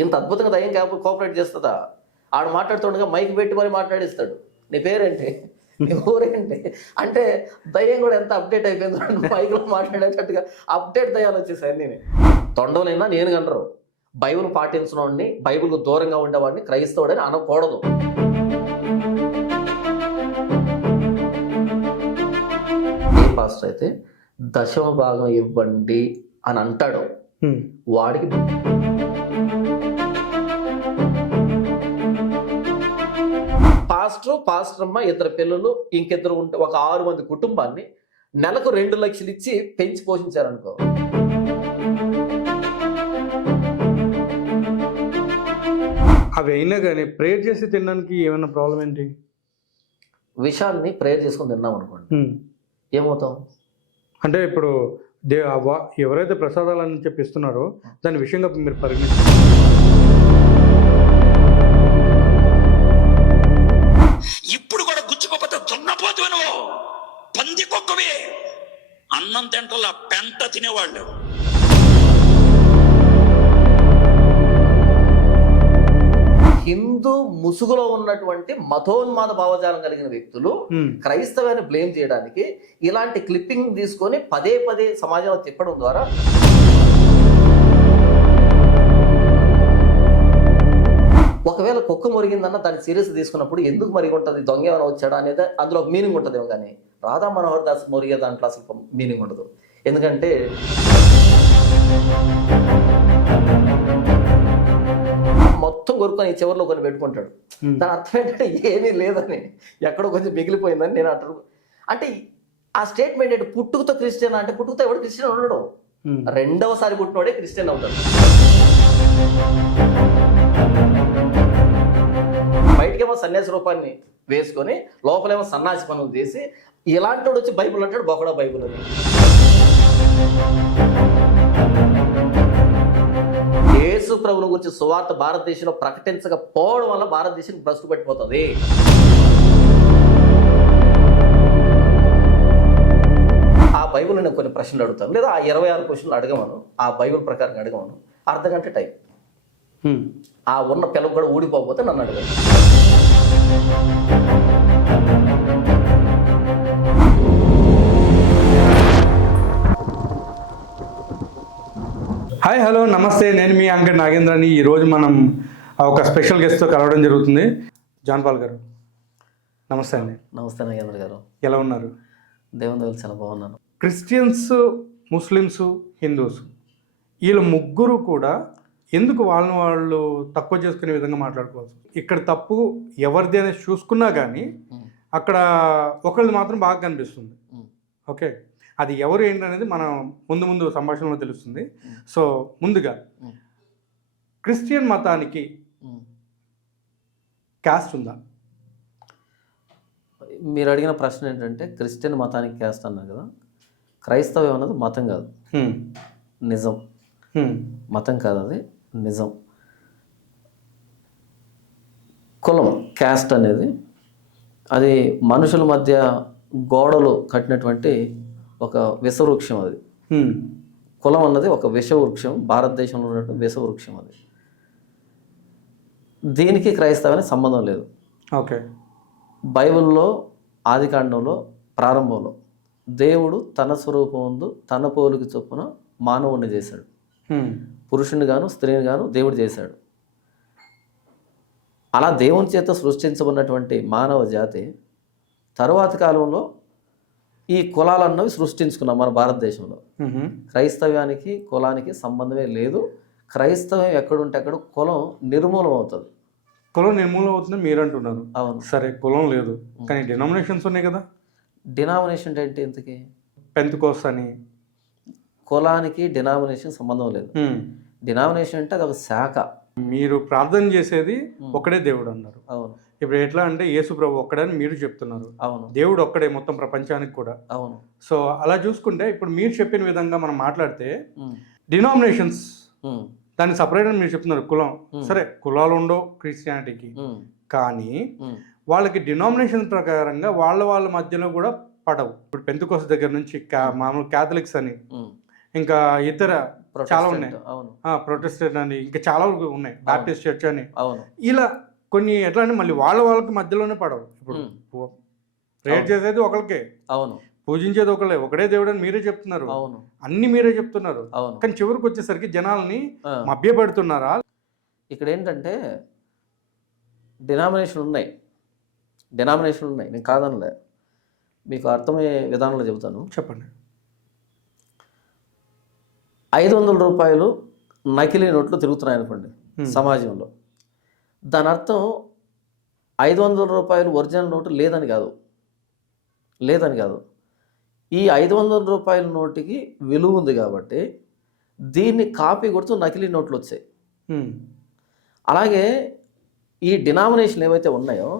ఇంత అద్భుతంగా దయ్యం కోఆపరేట్ చేస్తుందా? ఆడు మాట్లాడుతుండగా మైక్ పెట్టి మరి మాట్లాడిస్తాడు. నీ పేరేంటి, నీ ఊరేంటి అంటే దయ్యం కూడా ఎంత అప్డేట్ అయిపోయిందో మైక్లో మాట్లాడేటట్టుగా అప్డేట్ దయ్యాలు వచ్చేసాయి అన్నీ. తొండలైనా నేను కనరు. బైబిల్ పాటించినోడిని, బైబిల్కు దూరంగా ఉండేవాడిని క్రైస్తవుడని అనకూడదు. ఏ పాస్టర్ అయితే దశమ భాగం ఇవ్వండి అని అంటాడు వాడికి పాస్టర్ అమ్మ, ఇద్దరు పిల్లలు, ఇంకిద్దరు ఉంటే ఒక 6 మంది కుటుంబాన్ని నెలకు 2 లక్షలు ఇచ్చి పెంచి పోషించారనుకో. అవి అయినా కానీ ప్రేయర్ చేసి తినడానికి ఏమైనా ప్రాబ్లం ఏంటి? విషాన్ని ప్రేయర్ చేసుకుని తిన్నాం అనుకోండి, ఏమవుతాం అంటే ఇప్పుడు ఎవరైతే ప్రసాదాలని చెప్పిస్తున్నారో దాని విషయంగా మీరు పరిగణిస్తారు. ఇప్పుడు కూడా గుచ్చుకోపోతే దున్నపోతు నువ్వు, పంది కుక్కవి, అన్నం తింటల పెంట తినేవాళ్ళు. హిందూ ముసుగులో ఉన్నటువంటి మతోన్మాద భావజాలం కలిగిన వ్యక్తులు క్రైస్తవాన్ని బ్లేమ్ చేయడానికి ఇలాంటి క్లిప్పింగ్ తీసుకొని పదే పదే సమాజంలో తిప్పడం ద్వారా ఒకవేళ కుక్క మురిగిందన్న దాన్ని సీరియస్ తీసుకున్నప్పుడు ఎందుకు మరిగి ఉంటుంది, దొంగ ఏమైనా వచ్చాడా అనేది అందులో మీనింగ్ ఉంటుందేమో. కానీ రాధా మనోహర్ దాస్ మురిగే దాంట్లో అసలు మీనింగ్ ఉండదు. ఎందుకంటే మొత్తం కొరుకొని చివరిలో కొన్ని పెట్టుకుంటాడు. దాని అర్థం ఏంటంటే ఏమీ లేదని, ఎక్కడో కొంచెం మిగిలిపోయిందని నేను అంటారు. అంటే ఆ స్టేట్మెంట్ ఏంటి, పుట్టుకతో క్రిస్టియన్ అంటే పుట్టుకతో ఎవడు క్రిస్టియన్ ఉండడు, రెండవసారి పుట్టినోడే క్రిస్టియన్ అవుతాడు. బయటకేమో సన్యాసి రూపాన్ని వేసుకొని లోపలేమో సన్నాసి పనులు చేసి ఇలాంటి వాడు వచ్చి బైబుల్ అంటాడు, బొకడా బైబుల్ అని. యేసు ప్రభువుని గురించి సువార్త భారతదేశంలో ప్రకటించకపోవడం వల్ల భారతదేశం భ్రష్టు పట్టిపోతుంది. ఆ బైబిల్ నేను కొన్ని ప్రశ్నలు అడుగుతాను, లేదా ఆ 26 క్వశ్చన్లు అడగమను, ఆ బైబిల్ ప్రకారం అడగమను, అర్ధగంట టైం. ఆ ఉన్న పిల్లలు కూడా ఊడిపోకపోతే నన్ను అడగదు. హాయ్, హలో, నమస్తే. నేను మీ అంకర్ నాగేంద్రని. ఈరోజు మనం ఒక స్పెషల్ గెస్ట్తో కలవడం జరుగుతుంది. జాన్ పాల్ గారు, నమస్తే అండి. నమస్తే నాగేంద్ర గారు, ఎలా ఉన్నారు? దేవుని దయవల్ల చాలా బాగున్నాను. క్రిస్టియన్స్, ముస్లిమ్స్, హిందూస్ వీళ్ళు ముగ్గురు కూడా ఎందుకు వాళ్ళని వాళ్ళు తక్కువ చేసుకునే విధంగా మాట్లాడుకోవచ్చు? ఇక్కడ తప్పు ఎవరిది అనేది చూసుకున్నా కానీ అక్కడ ఒకళ్ళది మాత్రం బాగా కనిపిస్తుంది. ఓకే, అది ఎవరు ఏంటనేది మనం ముందు ముందు సంభాషణలో తెలుస్తుంది. సో ముందుగా క్రిస్టియన్ మతానికి క్యాస్ట్ ఉందా? మీరు అడిగిన ప్రశ్న ఏంటంటే క్రిస్టియన్ మతానికి క్యాస్ట్ అన్నారు కదా. క్రైస్తవం అన్నది మతం కాదు, నిజం. మతం కాదు, అది నిజం. కులం, క్యాస్ట్ అనేది అది మనుషుల మధ్య గోడలు కట్టినటువంటి ఒక విషవృక్షం. అది కులం అన్నది ఒక విషవృక్షం, భారతదేశంలో ఉన్నటువంటి విషవృక్షం. అది దీనికి క్రైస్తవానికి సంబంధం లేదు. ఓకే, బైబిల్లో ఆదికాండంలో ప్రారంభంలో దేవుడు తన స్వరూపమందు తన పోలిక చొప్పున మానవుణ్ణి చేశాడు. పురుషుని గాను స్త్రీని గాను దేవుడు చేశాడు. అలా దేవుని చేత సృష్టించబడినటువంటి మానవ జాతి తరువాతి కాలంలో ఈ కులాలన్నవి సృష్టించుకున్నాం మన భారతదేశంలో. క్రైస్తవ్యానికి కులానికి సంబంధమే లేదు. క్రైస్తవం ఎక్కడుంటే అక్కడ కులం నిర్మూలం అవుతుంది. కులం నిర్మూలం అవుతుంది మీరు అంటున్నారు. అవును, సరే, కులం లేదు కానీ డినామినేషన్స్ ఉన్నాయి కదా. డినామినేషన్ ఏంటి? ఇంతకీ పెంతెకోస్తు అని. కులానికి డినామినేషన్ సంబంధం లేదు. డినామినేషన్ అంటే అది ఒక శాఖ. మీరు ప్రార్థన చేసేది ఒకడే దేవుడు అన్నారు. అవును. ఇప్పుడు ఎట్లా అంటే యేసు ప్రభు ఒక్కడని మీరు చెప్తున్నారు. అవును, దేవుడు ఒక్కడే మొత్తం ప్రపంచానికి కూడా. అవును. సో అలా చూసుకుంటే ఇప్పుడు మీరు చెప్పిన విధంగా మనం మాట్లాడితే డినామినేషన్స్ దాన్ని సపరేట్ అని మీరు చెప్తున్నారు. కులం, సరే, కులాలు ఉండవు క్రిస్టియానిటీకి, కానీ వాళ్ళకి డినామినేషన్ ప్రకారంగా వాళ్ళ మధ్యలో కూడా పడవు. ఇప్పుడు పెంతెకోస్తు దగ్గర నుంచి మామూలు క్యాథలిక్స్ అని, ఇంకా ఇతర చాలా ఉన్నాయి. అవును ప్రొటెస్టెంట్ అని ఇంకా చాలా ఉన్నాయి, బాప్టిస్ట్ చర్చ్ అని. అవును ఇలా కొన్ని ఎట్లా అంటే మళ్ళీ వాళ్ళకి మధ్యలోనే పడవు. ఇప్పుడు ప్రేయర్ చేసేది ఒకరికే, అవును పూజించేది ఒకళ్ళే, ఒకడే దేవుడు అని మీరే చెప్తున్నారు, అవును అన్ని మీరే చెప్తున్నారు. అవును కానీ చివరికి వచ్చేసరికి జనాల్ని ఆ. మభ్యపెడుతున్నారా? ఇక్కడ ఏంటంటే డినామినేషన్లు ఉన్నాయి, నేను కాదనలే, మీకు అర్థమయ్యే విధానంలో చెబుతాను. చెప్పండి. 500 రూపాయలు నకిలీ నోట్లు తిరుగుతున్నాయి అనుకోండి సమాజంలో, దాని అర్థం 500 రూపాయలు ఒరిజినల్ నోటు లేదని కాదు. ఈ 500 రూపాయల నోటుకి విలువ ఉంది కాబట్టి దీన్ని కాపీ కొడుతూ నకిలీ నోట్లు వచ్చాయి. అలాగే ఈ డినామినేషన్లు ఏవైతే ఉన్నాయో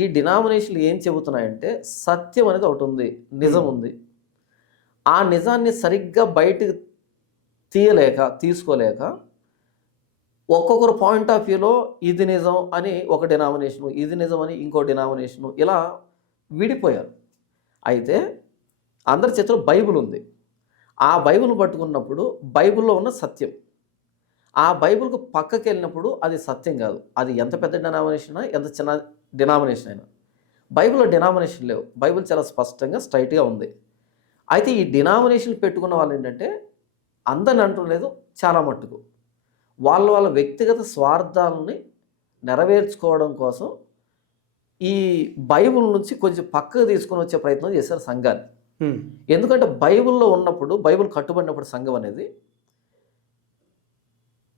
ఈ డినామినేషన్లు ఏం చెబుతున్నాయంటే సత్యం అనేది ఒకటి ఉంది, నిజం ఉంది. ఆ నిజాన్ని సరిగ్గా బయటకు తీసుకోలేక ఒక్కొక్కరు పాయింట్ ఆఫ్ వ్యూలో ఇది నిజం అని ఒక డినామినేషను, ఇది నిజం అని ఇంకో డినామినేషను, ఇలా విడిపోయారు. అయితే అందరి చేతిలో బైబిల్ ఉంది. ఆ బైబిల్ పట్టుకున్నప్పుడు బైబిల్లో ఉన్న సత్యం, ఆ బైబిల్కు పక్కకి వెళ్ళినప్పుడు అది సత్యం కాదు. అది ఎంత పెద్ద డినామినేషన్ అయినా, ఎంత చిన్న డినామినేషన్ అయినా. బైబిల్లో డినామినేషన్ లేవు, బైబిల్ చాలా స్పష్టంగా స్ట్రైట్గా ఉంది. అయితే ఈ డినామినేషన్ పెట్టుకున్న వాళ్ళు ఏంటంటే అందరిని అంటలేదు, చాలా మట్టుకు వాళ్ళ వ్యక్తిగత స్వార్థాలని నెరవేర్చుకోవడం కోసం ఈ బైబిల్ నుంచి కొంచెం పక్కకు తీసుకొని వచ్చే ప్రయత్నం చేశారు సంఘాన్ని. ఎందుకంటే బైబిల్లో ఉన్నప్పుడు, బైబిల్ కట్టుబడినప్పుడు సంఘం అనేది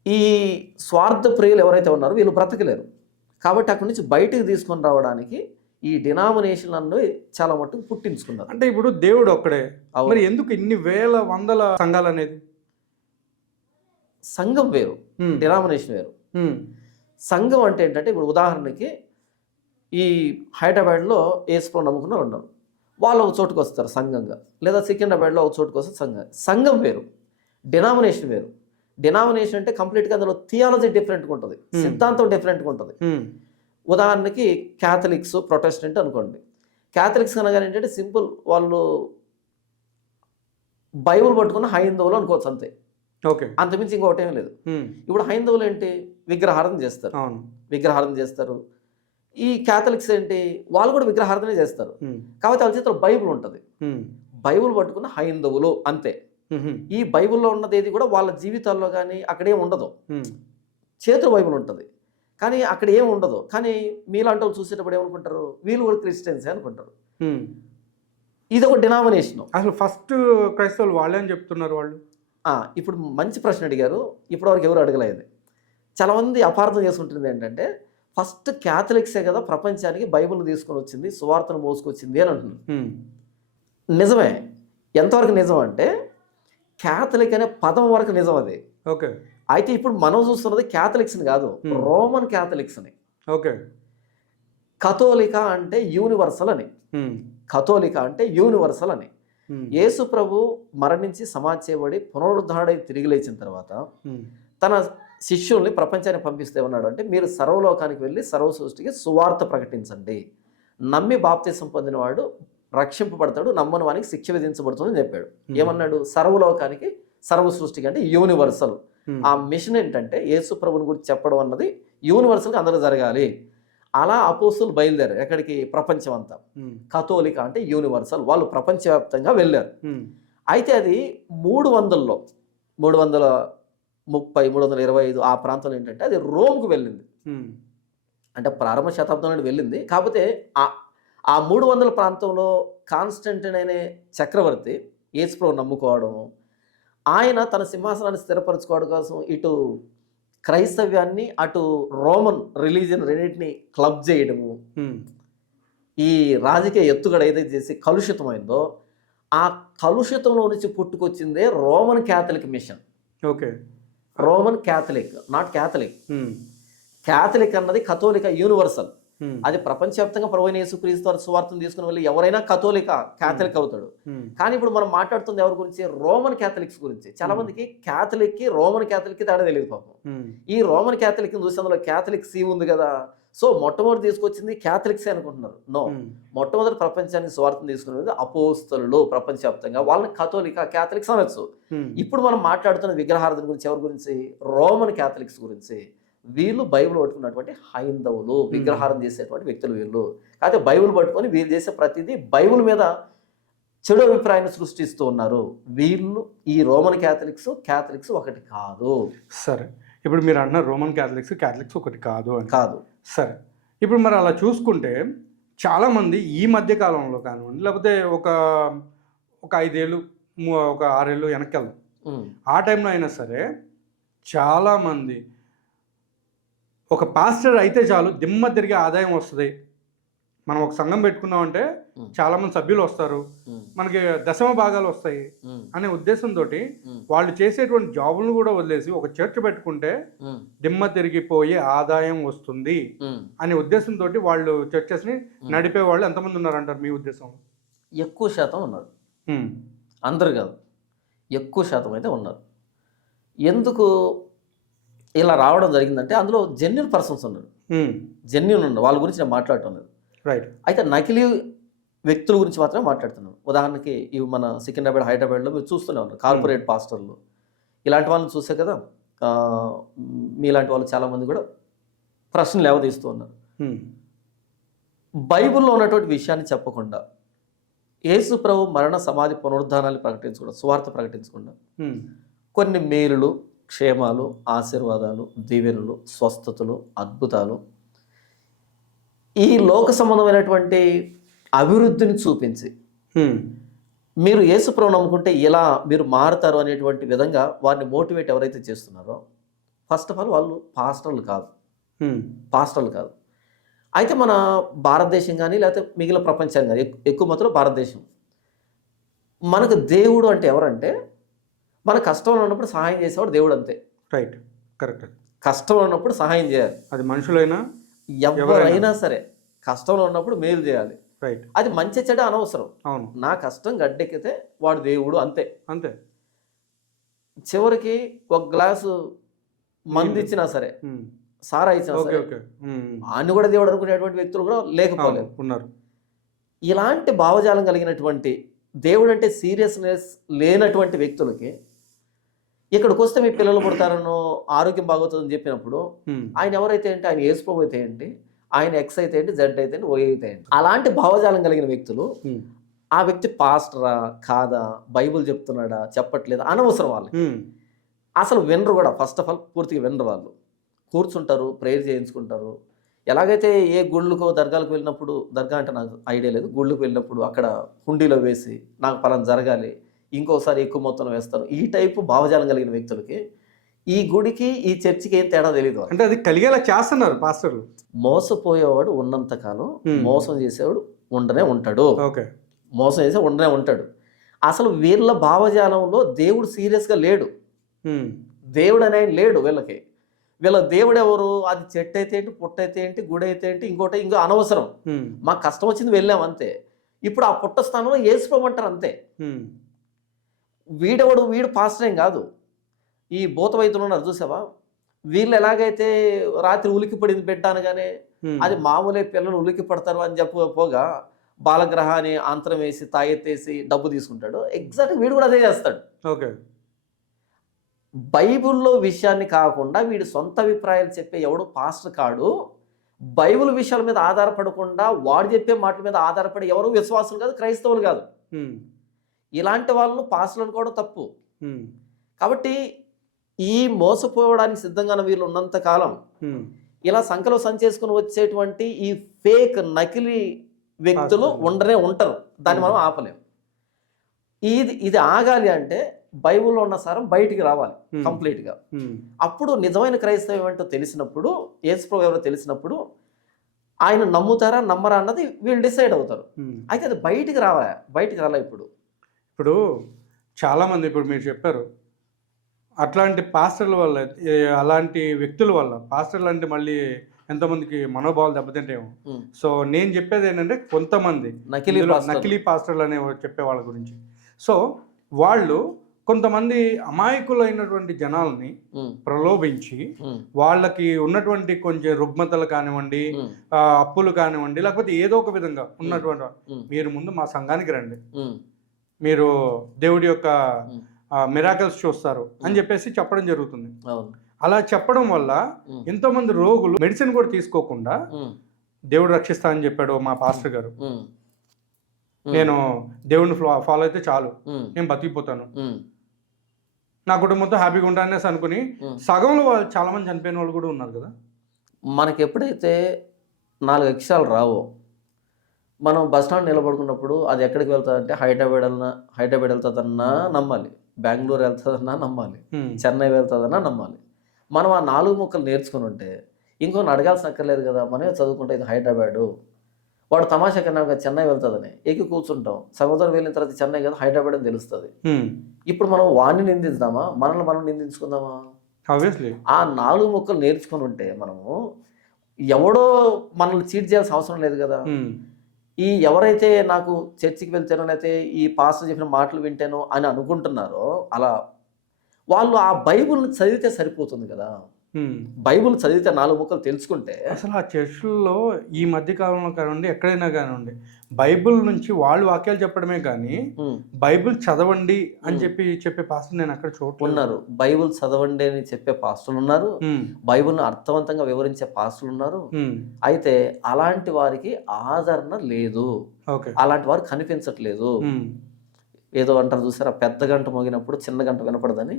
ఈ స్వార్థ ప్రియులు ఎవరైతే ఉన్నారో వీళ్ళు బ్రతకలేరు. కాబట్టి అక్కడి నుంచి బయటికి తీసుకొని రావడానికి ఈ డినామినేషన్ అన్నవి చాలా మట్టుకు పుట్టించుకున్నారు. అంటే ఇప్పుడు దేవుడు ఒక్కడే, మరి ఎందుకు ఇన్ని వేల వందల సంఘాలు అనేది? సంఘం వేరు, డినామినేషన్ వేరు. సంఘం అంటే ఏంటంటే ఇప్పుడు ఉదాహరణకి ఈ హైదరాబాద్లో యేసుప్రభువుని నమ్ముకున్న ఉన్నారు, వాళ్ళు ఒక చోటుకు వస్తారు సంఘంగా, లేదా సికింద్రాబాద్లో ఒక చోటుకు వస్తారు సంఘం వేరు, డినామినేషన్ వేరు. డినామినేషన్ అంటే కంప్లీట్గా అందులో థియాలజీ డిఫరెంట్గా ఉంటుంది, సిద్ధాంతం డిఫరెంట్గా ఉంటుంది. ఉదాహరణకి క్యాథలిక్స్, ప్రొటెస్టెంట్ అనుకోండి. క్యాథలిక్స్ అనగానే ఏంటంటే సింపుల్, వాళ్ళు బైబుల్ పట్టుకున్న హైందవులు అనుకోవచ్చు అంతే, ఓకే, అంతమించి ఇంకొకటి ఏమీ లేదు. ఇప్పుడు హైందవులు ఏంటి, విగ్రహారాధన చేస్తారు. ఈ క్యాథలిక్స్ ఏంటి, వాళ్ళు కూడా విగ్రహారాధనే చేస్తారు. కాబట్టి వాళ్ళ చేతిలో బైబుల్ ఉంటుంది, బైబుల్ పట్టుకున్న హైందవులు అంతే. ఈ బైబిల్లో ఉన్నది ఏది కూడా వాళ్ళ జీవితాల్లో కానీ అక్కడేం ఉండదు, చేతుల బైబిల్ ఉంటుంది కానీ అక్కడ ఏం ఉండదు. కానీ మీలాంటి వాళ్ళు చూసేటప్పుడు ఏమనుకుంటారు, వీళ్ళు కూడా క్రిస్టియన్సే అనుకుంటారు. ఇది ఒక డినామినేషన్. అసలు ఫస్ట్ క్రైస్తవులు వాళ్ళే అని చెప్తున్నారు వాళ్ళు. ఇప్పుడు మంచి ప్రశ్న అడిగారు, ఇప్పటివరకు ఎవరు అడగలేదు. చాలామంది అపార్థం చేసుకుంటుంది ఏంటంటే ఫస్ట్ క్యాథలిక్సే కదా ప్రపంచానికి బైబిల్ తీసుకొని వచ్చింది, సువార్తను మోసుకొచ్చింది అని అంటున్నారు. నిజమే, ఎంతవరకు నిజం అంటే క్యాథలిక్ అనే పదం వరకు నిజం అది. ఓకే. అయితే ఇప్పుడు మనం చూస్తున్నది క్యాథలిక్స్ని కాదు, రోమన్ క్యాథలిక్స్ని. ఓకే. కథోలిక అంటే యూనివర్సల్ అని, కథోలిక అంటే యూనివర్సల్ అని. యేసు ప్రభు మరణించి సమాధి చేయబడి పునరుద్ధరణై తిరిగి లేచిన తర్వాత తన శిష్యుల్ని ప్రపంచానికి పంపిస్తే ఉన్నాడు అంటే మీరు సర్వలోకానికి వెళ్ళి సర్వ సృష్టికి సువార్త ప్రకటించండి, నమ్మి బాప్తిసం పొందినవాడు రక్షింపబడతాడు, నమ్మని వానికి శిక్ష విధించబడుతుందని చెప్పాడు. ఏమన్నాడు, సర్వలోకానికి సర్వ సృష్టికి అంటే యూనివర్సల్. ఆ మిషన్ ఏంటంటే యేసు ప్రభుని గురించి చెప్పడం అన్నది యూనివర్సల్గా అందరూ జరగాలి. అలా అపోస్తులు బయలుదేరారు ఎక్కడికి, ప్రపంచం అంతా. కథోలిక అంటే యూనివర్సల్, వాళ్ళు ప్రపంచవ్యాప్తంగా వెళ్ళారు. అయితే అది 300లో 330 325 ఆ ప్రాంతంలో ఏంటంటే అది రోమ్కు వెళ్ళింది. అంటే ప్రారంభ శతాబ్దంలో వెళ్ళింది. కాకపోతే ఆ 300 ప్రాంతంలో కాన్స్టంటైన్ అనే చక్రవర్తి యేసుప్రభువుని నమ్ముకోవడం, ఆయన తన సింహాసనాన్ని స్థిరపరచుకోవడం కోసం ఇటు క్రైస్తవ్యాన్ని అటు రోమన్ రిలీజియన్ రెండింటిని క్లబ్ చేయడము, ఈ రాజకీయ ఎత్తుగడ ఏదైతే చేసి కలుషితమైందో ఆ కలుషితంలో నుంచి పుట్టుకొచ్చిందే Roman Catholic mission. Okay. Roman Catholic, not Catholic. Catholic అన్నది కథోలిక యూనివర్సల్, అది ప్రపంచవ్యాప్తంగా ప్రభువైన యేసుక్రీస్తు వారి సువార్తను తీసుకుని వెళ్ళి ఎవరైనా క్యాథలిక్ అవుతాడు. కానీ ఇప్పుడు మనం మాట్లాడుతుంది ఎవరి గురించి, రోమన్ క్యాథలిక్స్ గురించి. చాలా మందికి క్యాథలిక్ కి రోమన్ క్యాథలిక్ కి తేడా తెలియదు పాపం. ఈ రోమన్ క్యాథలిక్ చూసి అందులో క్యాథలిక్ సి ఉంది కదా, సో మొట్టమొదటి తీసుకొచ్చింది క్యాథలిక్స్ అనుకుంటున్నారు. నో, మొట్టమొదటి ప్రపంచానికి స్వార్థం తీసుకునేది అపోస్తలులు ప్రపంచవ్యాప్తంగా. వాళ్ళని క్యాథలిక్స్ అనొచ్చు. ఇప్పుడు మనం మాట్లాడుతున్న విగ్రహారాధన గురించి ఎవరి గురించి? రోమన్ క్యాథలిక్స్ గురించి. వీళ్ళు బైబిల్ పట్టుకున్నటువంటి హైందవులు, విగ్రహారం చేసేటువంటి వ్యక్తులు వీళ్ళు. కాకపోతే బైబిల్ పట్టుకొని వీళ్ళు చేసే ప్రతిదీ బైబిల్ మీద చెడు అభిప్రాయాన్ని సృష్టిస్తూ ఉన్నారు. వీళ్ళు ఈ రోమన్ క్యాథలిక్స్ ఒకటి కాదు. సరే, ఇప్పుడు మీరు అంటున్నారు రోమన్ క్యాథలిక్స్ ఒకటి కాదు అని. కాదు. సరే, ఇప్పుడు మరి అలా చూసుకుంటే చాలామంది ఈ మధ్య కాలంలో కానివ్వండి, లేకపోతే ఒక 5 ఏళ్ళు ఒక 6 ఏళ్ళు వెనక్కి వెళ్దాం, ఆ టైంలో అయినా సరే చాలామంది ఒక పాస్టర్ అయితే చాలు దిమ్మ తిరిగి ఆదాయం వస్తుంది, మనం ఒక సంఘం పెట్టుకున్నామంటే చాలామంది సభ్యులు వస్తారు, మనకి దశమ భాగాలు వస్తాయి అనే ఉద్దేశంతో వాళ్ళు చేసేటువంటి జాబులను కూడా వదిలేసి ఒక చర్చ్ పెట్టుకుంటే దిమ్మ తిరిగిపోయి ఆదాయం వస్తుంది అనే ఉద్దేశంతో వాళ్ళు చర్చెస్ని నడిపే వాళ్ళు ఎంతమంది ఉన్నారంటారు మీ ఉద్దేశం? ఎక్కువ శాతం ఉన్నారు, అందరు కాదు, ఎక్కువ శాతం అయితే ఉన్నారు. ఎందుకు ఇలా రావడం జరిగిందంటే అందులో జెన్యున్ పర్సన్స్ ఉన్నారు, జెన్యున్ ఉన్నారు, వాళ్ళ గురించి నేను మాట్లాడటం లేదు. రైట్. అయితే నకిలీ వ్యక్తుల గురించి మాత్రమే మాట్లాడుతున్నాను. ఉదాహరణకి ఇవి మన సికింద్రాబాద్, హైదరాబాద్లో మీరు చూస్తూనే ఉన్నారు కార్పొరేట్ పాస్టర్లు, ఇలాంటి వాళ్ళని చూసే కదా మీలాంటి వాళ్ళు చాలామంది కూడా ప్రశ్నలు లేవదీస్తూ ఉన్నారు. బైబిల్లో ఉన్నటువంటి విషయాన్ని చెప్పకుండా, యేసు ప్రభు మరణ సమాధి పునరుద్ధానాలు ప్రకటించకుండా, సువార్త ప్రకటించకుండా కొన్ని మేలులు, క్షేమాలు, ఆశీర్వాదాలు, దీవెనలు, స్వస్థతలు, అద్భుతాలు, ఈ లోక సంబంధమైనటువంటి అభివృద్ధిని చూపించి మీరు యేసు ప్రభువును నమ్ముకుంటే ఇలా మీరు మారుతారు అనేటువంటి విధంగా వారిని మోటివేట్ ఎవరైతే చేస్తున్నారో, ఫస్ట్ ఆఫ్ ఆల్ వాళ్ళు పాస్టర్లు కాదు. అయితే మన భారతదేశం కానీ లేకపోతే మిగిలిన ప్రపంచం కానీ, ఎక్కువ మొత్తంలో భారతదేశం, మనకు దేవుడు అంటే ఎవరంటే మన కష్టంలో ఉన్నప్పుడు సహాయం చేసేవాడు దేవుడు, అంతే. Right, correct. కష్టంలో ఉన్నప్పుడు సహాయం చేయాలి, అది మనుషులైనా ఎవరైనా సరే కష్టంలో ఉన్నప్పుడు మేలు చేయాలి. రైట్. అది మంచి చెడ అనవసరం. అవును, నా కష్టం గడ్డెక్కితే వాడు దేవుడు, అంతే. చివరికి ఒక గ్లాసు మంది ఇచ్చినా సరే, సారా ఇచ్చినా సరే, ఆయన కూడా దేవుడు అనుకునేటువంటి వ్యక్తులు కూడా లేకపోలేదు, ఉన్నారు. ఇలాంటి భావజాలం కలిగినటువంటి దేవుడు అంటే సీరియస్నెస్ లేనటువంటి వ్యక్తులకి ఇక్కడికి వస్తే మీ పిల్లలు పుడతారనో ఆరోగ్యం బాగోతుందని చెప్పినప్పుడు ఆయన ఎవరైతే ఏంటి, ఆయన యేసు ప్రభు అయితే ఏంటి, ఆయన ఎక్స్ అయితే ఏంటి, జెడ్ అయితే ఏంటి, వై అయితే ఏంటి, అలాంటి భావజాలం కలిగిన వ్యక్తులు ఆ వ్యక్తి పాస్టరా కాదా, బైబుల్ చెప్తున్నాడా చెప్పట్లేదా అనవసరం వాళ్ళకి. అసలు వినరు కూడా, ఫస్ట్ ఆఫ్ ఆల్ పూర్తిగా వినరు. వాళ్ళు కూర్చుంటారు, ప్రేయర్ చేయించుకుంటారు. ఎలాగైతే ఏ గుళ్ళకో దర్గాలకు వెళ్ళినప్పుడు, దర్గా అంటే నాకు ఐడియా లేదు, గుళ్ళకు వెళ్ళినప్పుడు అక్కడ హుండీలో వేసి నాకు పలానా జరగాలి, ఇంకోసారి ఎక్కువ మొత్తం వేస్తాను, ఈ టైపు భావజాలం కలిగిన వ్యక్తులకి ఈ గుడికి ఈ చర్చికి ఏం తేడా తెలియదు. అంటే అది కలిగేలా చేస్తున్నారు పాస్టర్లు. మోసపోయేవాడు ఉన్నంతకాలం మోసం చేసేవాడు ఉండనే ఉంటాడు, మోసం చేసే ఉండనే ఉంటాడు. అసలు వీళ్ళ భావజాలంలో దేవుడు సీరియస్గా లేడు, దేవుడు అనే లేడు వీళ్ళకి. వీళ్ళ దేవుడు ఎవరు? అది చెట్టు అయితే ఏంటి, పుట్ట అయితే ఏంటి, గుడి అయితే ఏంటి, ఇంకో అనవసరం, మాకు కష్టం వచ్చింది వెళ్ళాం అంతే. ఇప్పుడు ఆ పుట్ట స్థానంలో వేసుకోమంటారు అంతే. వీడు పాస్టర్ ఏం కాదు. ఈ భూత వైద్యులు ఉన్నారు చూసావా, వీళ్ళు ఎలాగైతే రాత్రి ఉలికి పడింది బిడ్డ అనగానే అది మామూలే, పిల్లలు ఉలికి పడతారు అని చెప్పపోగా బాలగ్రహాన్ని ఆంతరం వేసి తాయెత్తేసి డబ్బు తీసుకుంటాడు. ఎగ్జాక్ట్గా వీడు కూడా అదే చేస్తాడు. ఓకే, బైబిల్లో విషయాన్ని కాకుండా వీడు సొంత అభిప్రాయాలు చెప్పే ఎవడు పాస్టర్ కాడు. బైబిల్ విషయాల మీద ఆధారపడకుండా వాడు చెప్పే మాటల మీద ఆధారపడి ఎవరు విశ్వాసులు కాదు, క్రైస్తవులు కాదు. ఇలాంటి వాళ్ళను పాస్టర్లు అనుకోవడం తప్పు. కాబట్టి ఈ మోసపోవడానికి సిద్ధంగా వీళ్ళు ఉన్నంత కాలం ఇలా సంఖ్యలో సంచేసుకుని వచ్చేటువంటి ఈ ఫేక్ నకిలీ వ్యక్తులు ఉండనే ఉంటారు. దాన్ని మనం ఆపలేం. ఇది ఆగాలి అంటే బైబిల్లో ఉన్న సారం బయటికి రావాలి కంప్లీట్గా. అప్పుడు నిజమైన క్రైస్తవం ఏంటో తెలిసినప్పుడు, యేసు ప్రభు ఎవరో తెలిసినప్పుడు ఆయన నమ్ముతారా నమ్మరా అన్నది వీళ్ళు డిసైడ్ అవుతారు. అయితే అది బయటికి రాలే. ఇప్పుడు చాలామంది, ఇప్పుడు మీరు చెప్పారు అట్లాంటి పాస్టర్ల వల్ల, అలాంటి వ్యక్తుల వల్ల, పాస్టర్లు అంటే మళ్ళీ ఎంతమందికి మనోభావాలు దెబ్బతింటేమో. సో నేను చెప్పేది ఏంటంటే కొంతమంది నకిలీ పాస్టర్లు అనే చెప్పే వాళ్ళ గురించి. సో వాళ్ళు కొంతమంది అమాయకులైనటువంటి జనాల్ని ఉమ్, ప్రలోభించి ఉమ్, వాళ్ళకి ఉన్నటువంటి కొంచెం రుగ్మతలు కానివ్వండి, ఉమ్, అప్పులు కానివ్వండి, లేకపోతే ఏదో ఒక విధంగా ఉన్నటువంటి ఉమ్, మీరు ముందు మా సంఘానికి రండి, ఉమ్, మీరు దేవుడి యొక్క ఉమ్. మిరాకల్స్ చూస్తారు అని చెప్పేసి చెప్పడం జరుగుతుంది. అవును. అలా చెప్పడం వల్ల ఉమ్, ఎంతోమంది రోగులు మెడిసిన్ కూడా తీసుకోకుండా ఉమ్, దేవుడు రక్షిస్తా అని చెప్పాడు మా పాస్టర్ గారు. ఉమ్, నేను దేవుడిని ఫాలో అయితే చాలు, ఉమ్, నేను బతికిపోతాను, ఉమ్, నా కుటుంబంతో హ్యాపీగా ఉంటాననేసి అనుకుని ఉమ్. సగంలో వాళ్ళు చాలా మంది చనిపోయిన వాళ్ళు కూడా ఉన్నారు కదా. మనకి ఎప్పుడైతే 4 అక్షరాలు రావో, మనం బస్ స్టాండ్ నిలబడుకున్నప్పుడు అది ఎక్కడికి వెళ్తుందంటే హైదరాబాద్ వెళ్తుందన్నా నమ్మాలి, బెంగళూరు వెళ్తుందన్నా నమ్మాలి, చెన్నై వెళ్తుందన్నా నమ్మాలి. మనం ఆ 4 ముక్కలు నేర్చుకుని ఉంటే ఇంకొన్ని అడగాల్సిన అక్కర్లేదు కదా. మనమే చదువుకుంటే ఇది హైదరాబాదు, వాడు తమాషా కన్నా చెన్నై వెళ్తుందని ఎక్కి కూర్చుంటాం. సముద్రం వెళ్ళిన తర్వాత చెన్నై కదా హైదరాబాద్ అని తెలుస్తుంది. ఇప్పుడు మనం వాడిని నిందిద్దామా, మనల్ని మనం నిందించుకుందామా? ఆబ్వియస్లీ ఆ 4 ముక్కలు నేర్చుకుని ఉంటే మనము ఎవడో మనల్ని చీట్ చేయాల్సిన అవసరం లేదు కదా. ఈ ఎవరైతే నాకు చర్చికి వెళ్తానో అయితే ఈ పాస్టర్ చెప్పిన మాటలు వింటానో అని అనుకుంటున్నారో, అలా వాళ్ళు ఆ బైబిల్ని చదివితే సరిపోతుంది కదా. బైబిల్ చదివితే 4 ముక్కలు తెలుసుకుంటే అసలు ఆ చర్చిల్లో ఈ మధ్య కాలంలో కానివ్వండి, ఎక్కడైనా కానివ్వండి, బైబిల్ నుంచి వాళ్ళు వాక్యాలు చెప్పడమే కానీ బైబిల్ చదవండి అని చెప్పే పాస్టర్ నేను అక్కడ చూడలేదు. ఉన్నారు. బైబిల్ చదవండి అని చెప్పే పాస్టర్లు ఉన్నారు, బైబిల్ని అర్థవంతంగా వివరించే పాస్టర్లు ఉన్నారు. అయితే అలాంటి వారికి ఆదరణ లేదు, అలాంటి వారు కనిపించట్లేదు. ఏదో అంటారు చూసారా, పెద్ద గంట మోగినప్పుడు చిన్న గంట వినపడదని.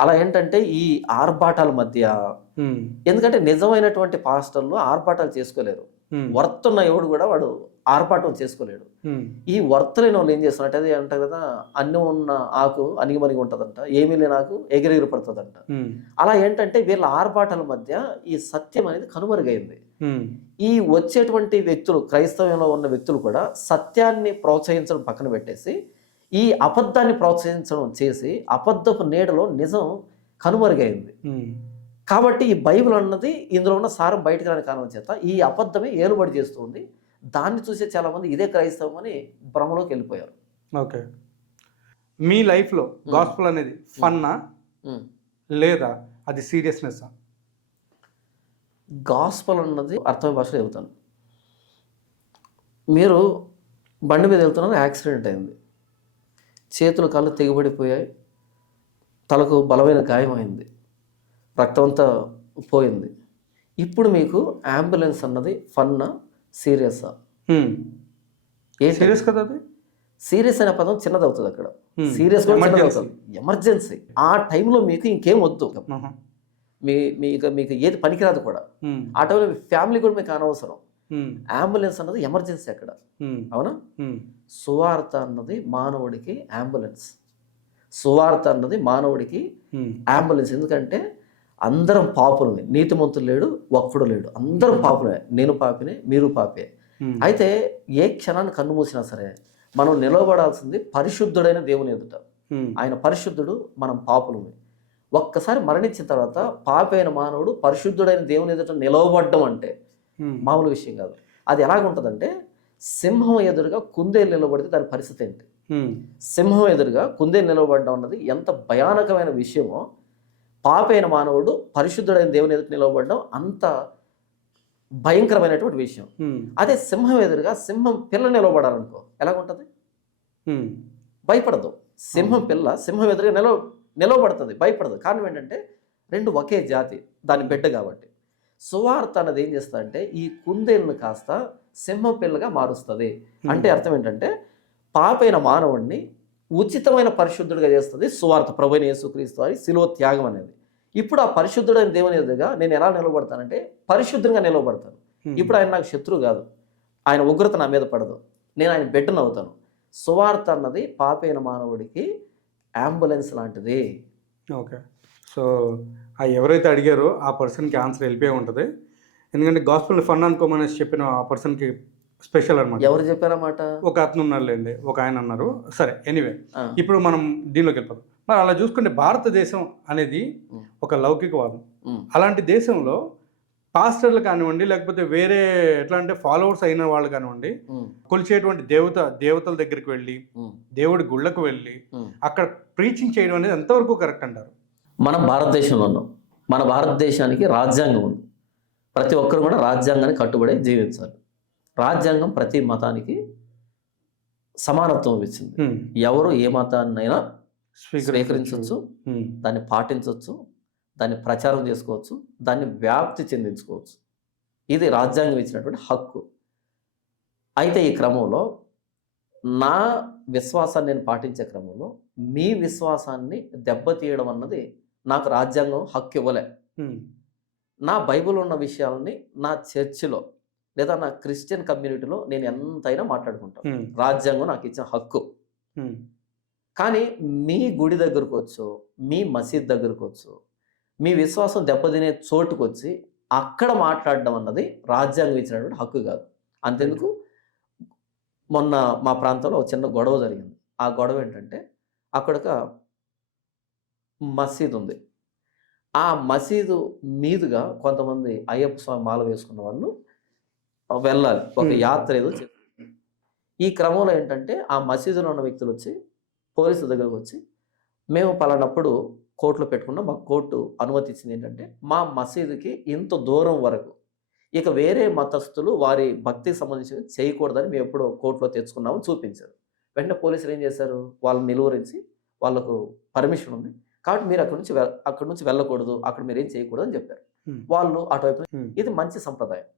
అలా ఏంటంటే ఈ ఆర్భాటాల మధ్య, ఎందుకంటే నిజమైనటువంటి పాస్టర్లు ఆర్భాటాలు చేసుకోలేరు. వర్తున్న ఎవడు కూడా వాడు ఆర్భాటం చేసుకోలేడు. ఈ వర్తలేని వాళ్ళు ఏం చేస్తున్నట్టు, అది అంటారు కదా, అన్నం ఉన్న ఆకు అనిగిమనిగి ఉంటుందంట, ఏమీ లేని ఆకు ఎగిరెగిరి పడుతుందంట. అలా ఏంటంటే వీళ్ళ ఆర్భాటాల మధ్య ఈ సత్యం అనేది కనుమరుగైంది. ఈ వచ్చేటువంటి వ్యక్తులు, క్రైస్తవంలో ఉన్న వ్యక్తులు కూడా సత్యాన్ని ప్రోత్సహించడం పక్కన పెట్టేసి ఈ అబద్ధాన్ని ప్రోత్సహించడం చేసి అబద్ధపు నీడలో నిజం కనుమరుగైంది. కాబట్టి ఈ బైబిల్ అన్నది ఇందులో ఉన్న సారం బయటకు రాని కారణం చేత ఈ అబద్ధమే ఏలుబడి చేస్తుంది. దాన్ని చూసే చాలామంది ఇదే క్రైస్తవం అని భ్రమలోకి వెళ్ళిపోయారు. ఓకే, మీ లైఫ్లో గాస్పెల్ అనేది ఫన్నా లేదా అది సీరియస్నెస్? గాస్పెల్ అన్నది అర్థమైన భాషలో చెబుతాను. మీరు బండి మీద వెళ్తున్నారు, యాక్సిడెంట్ అయింది, చేతులు కాళ్ళు తెగిపడిపోయాయి, తలకు బలమైన గాయమైంది, రక్తం అంతా పోయింది. ఇప్పుడు మీకు అంబులెన్స్ అన్నది ఫన్నా సీరియసా? సీరియస్ కదా. అది సీరియస్ అనే పదం చిన్నది అవుతుంది అక్కడ, సీరియస్ కూడా చిన్నది అవుతుంది. ఎమర్జెన్సీ ఆ టైంలో మీకు ఇంకేం వద్దు, మీకు ఏది పనికిరాదు కూడా. ఆ టైంలో మీ ఫ్యామిలీ కూడా మీకు అనవసరం. అంబులెన్స్ అన్నది ఎమర్జెన్సీ అక్కడ, అవునా? సువార్త అన్నది మానవుడికి అంబులెన్స్, సువార్త అన్నది మానవుడికి అంబులెన్స్. ఎందుకంటే అందరం పాపులమే, నీతిమంతులు లేడు, ఒక్కడు లేడు, అందరం పాపులమే. నేను పాపినే, మీరు పాపే. అయితే ఏ క్షణాన్ని కన్ను మూసినా సరే మనం నిలబడాల్సింది పరిశుద్ధుడైన దేవుని ఎదుట. ఆయన పరిశుద్ధుడు, మనం పాపులమే. ఒక్కసారి మరణించిన తర్వాత పాపైన మానవుడు పరిశుద్ధుడైన దేవుని ఎదుట నిలవబడ్డం అంటే మామూలు విషయం కాదు. అది ఎలాగుంటుందంటే, సింహం ఎదురుగా కుందేలు నిలబడితే దాని పరిస్థితి ఏంటి? సింహం ఎదురుగా కుందేలు నిలబడడం అన్నది ఎంత భయానకమైన విషయమో, పాపైన మానవుడు పరిశుద్ధుడైన దేవుని ఎదుట నిలబడడం అంత భయంకరమైనటువంటి విషయం. అదే సింహం ఎదురుగా సింహం పిల్ల నిలబడాలనుకో ఎలాగుంటుంది? భయపడదు. సింహం పిల్ల సింహం ఎదురుగా నిలవబడుతుంది, భయపడదు. కారణం ఏంటంటే రెండు ఒకే జాతి, దాని బిడ్డ కాబట్టి. సువార్త అన్నది ఏం చేస్తుందంటే ఈ కుందేలును కాస్త సింహం పిల్లగా మారుస్తుంది. అంటే అర్థం ఏంటంటే పాపైన మానవుడిని ఉచితమైన పరిశుద్ధుడిగా చేస్తుంది సువార్త, ప్రభువైన యేసుక్రీస్తు వారి శిలువ త్యాగం అనేది. ఇప్పుడు ఆ పరిశుద్ధుడైన దేవుని ఎదురుగా నేను ఎలా నిలబడతానంటే పరిశుద్ధంగా నిలబడతాను. ఇప్పుడు ఆయన నాకు శత్రువు కాదు, ఆయన ఉగ్రత నా మీద పడదు, నేను ఆయన బిడ్డను అవుతాను. సువార్త అన్నది పాపైన మానవుడికి అంబులెన్స్ లాంటిది. ఓకే, సో ఎవరైతే అడిగారో ఆ పర్సన్కి ఆన్సర్ వెళ్ళిపోయి ఉంటుంది. ఎందుకంటే గాస్పెల్ ఫన్ అనుకోమనేసి చెప్పిన ఆ పర్సన్కి స్పెషల్ అనమాట. ఎవరు చెప్పారన్నమాట? ఒక అతను ఉన్నారులేండి, ఒక ఆయన అన్నారు. సరే, ఎనీవే, ఇప్పుడు మనం దీనిలోకి వెళ్ళిపోతాం. మరి అలా చూసుకుంటే భారతదేశం అనేది ఒక లౌకికవాదం. అలాంటి దేశంలో పాస్టర్లు కానివ్వండి, లేకపోతే వేరే ఎట్లా అంటే ఫాలోవర్స్ అయిన వాళ్ళు కానివ్వండి, ఉమ్, కొలిచేటువంటి దేవతల దగ్గరికి వెళ్ళి, ఉమ్, దేవుడి గుళ్ళకు వెళ్ళి ఉమ్. అక్కడ ప్రీచింగ్ చేయడం అనేది ఎంతవరకు కరెక్ట్ అంటారు? మనం భారతదేశంలో ఉన్నాం. మన భారతదేశానికి రాజ్యాంగం ఉంది. ప్రతి ఒక్కరు కూడా రాజ్యాంగానికి కట్టుబడి జీవించాలి. రాజ్యాంగం ప్రతి మతానికి సమానత్వం ఇచ్చింది. ఎవరు ఏ మతాన్నైనా స్వీకరించవచ్చు, దాన్ని పాటించవచ్చు, దాన్ని ప్రచారం చేసుకోవచ్చు, దాన్ని వ్యాప్తి చెందించుకోవచ్చు. ఇది రాజ్యాంగం ఇచ్చినటువంటి హక్కు. అయితే ఈ క్రమంలో నా విశ్వాసాన్ని నేను పాటించే క్రమంలో మీ విశ్వాసాన్ని దెబ్బతీయడం అన్నది నాకు రాజ్యాంగం హక్కు ఇవ్వలే. నా బైబిల్ ఉన్న విషయాలని నా చర్చిలో లేదా నా క్రిస్టియన్ కమ్యూనిటీలో నేను ఎంతైనా మాట్లాడుకుంటాను. రాజ్యాంగం నాకు ఇచ్చిన హక్కు. కానీ మీ గుడి దగ్గరకు వచ్చో, మీ మసీద్ దగ్గరకు వచ్చో, మీ విశ్వాసం దెబ్బతినే చోటుకు వచ్చి అక్కడ మాట్లాడడం అన్నది రాజ్యాంగం ఇచ్చినటువంటి హక్కు కాదు. అంతెందుకు, మొన్న మా ప్రాంతంలో ఒక చిన్న గొడవ జరిగింది. ఆ గొడవ ఏంటంటే, అక్కడ ఒక మసీద్ ఉంది. ఆ మసీదు మీదుగా కొంతమంది అయ్యప్ప స్వామి మాల వేసుకున్న వాళ్ళు వెళ్ళాలి, ఒక యాత్ర ఏదో చేస్తారు. ఈ క్రమంలో ఏంటంటే ఆ మసీదులో ఉన్న వ్యక్తులు వచ్చి పోలీసుల దగ్గరకు వచ్చి, మేము పలానప్పుడు కోర్టులో పెట్టుకున్నాం, మాకు కోర్టు అనుమతి ఇచ్చింది ఏంటంటే మా మసీదుకి ఇంత దూరం వరకు ఇక వేరే మతస్థులు వారి భక్తికి సంబంధించి చేయకూడదని మేము ఎప్పుడో కోర్టులో తెచ్చుకున్నామని చూపించారు. వెంటనే పోలీసులు ఏం చేశారు, వాళ్ళని నిలువరించి వాళ్ళకు పర్మిషన్ ఉంది కాబట్టి మీరు అక్కడి నుంచి వెళ్ళకూడదు, అక్కడ మీరు ఏం చేయకూడదు అని చెప్పారు. వాళ్ళు అటువైపు. ఇది మంచి సంప్రదాయం.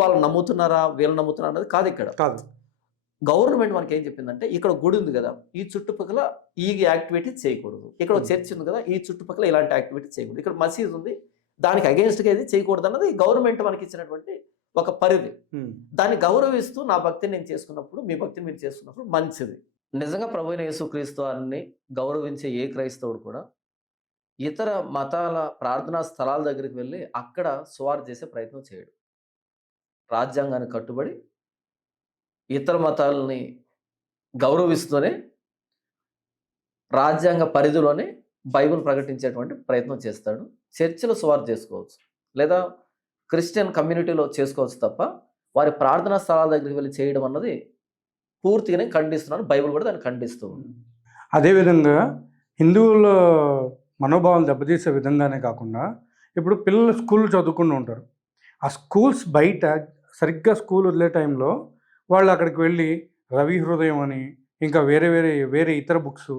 వాళ్ళు నమ్ముతున్నారా వీళ్ళు నమ్ముతున్నారా అన్నది కాదు. ఇక్కడ కాదు, గవర్నమెంట్ మనకి ఏం చెప్పిందంటే, ఇక్కడ గుడి ఉంది కదా, ఈ చుట్టుపక్కల ఈ యాక్టివిటీ చేయకూడదు, ఇక్కడ చర్చ్ ఉంది కదా, ఈ చుట్టుపక్కల ఇలాంటి యాక్టివిటీ చేయకూడదు, ఇక్కడ మసీద్ ఉంది దానికి అగేన్స్ట్గా ఇది చేయకూడదు అన్నది గవర్నమెంట్ మనకి ఇచ్చినటువంటి ఒక పరిధి. దాన్ని గౌరవిస్తూ నా భక్తిని నేను చేసుకున్నప్పుడు, మీ భక్తిని మీరు చేసుకున్నప్పుడు మంచిది. నిజంగా ప్రభువైన యేసుక్రీస్తు వారిని గౌరవించే ఏ క్రైస్తవుడు కూడా ఇతర మతాల ప్రార్థనా స్థలాల దగ్గరికి వెళ్ళి అక్కడ సువార్త చేసే ప్రయత్నం చేయడు. రాజ్యాంగానికి కట్టుబడి ఇతర మతాలని గౌరవిస్తూనే రాజ్యాంగ పరిధిలోనే బైబిల్ ప్రకటించేటువంటి ప్రయత్నం చేస్తాడు. చర్చిలో సువార్త చేసుకోవచ్చు, లేదా క్రిస్టియన్ కమ్యూనిటీలో చేసుకోవచ్చు తప్ప వారి ప్రార్థనా స్థలాల దగ్గరికి వెళ్ళి చేయడం అన్నది పూర్తిగానే ఖండిస్తున్నాను. బైబిల్ కూడా దాన్ని ఖండిస్తూ ఉంది. అదేవిధంగా హిందువుల మనోభావాలు దెబ్బతీసే విధంగానే కాకుండా, ఇప్పుడు పిల్లలు స్కూల్ చదువుకుంటూ ఉంటారు. ఆ స్కూల్స్ బయట సరిగ్గా స్కూల్ వదిలే టైంలో వాళ్ళు అక్కడికి వెళ్ళి రవి హృదయం అని, ఇంకా వేరే ఇతర బుక్స్,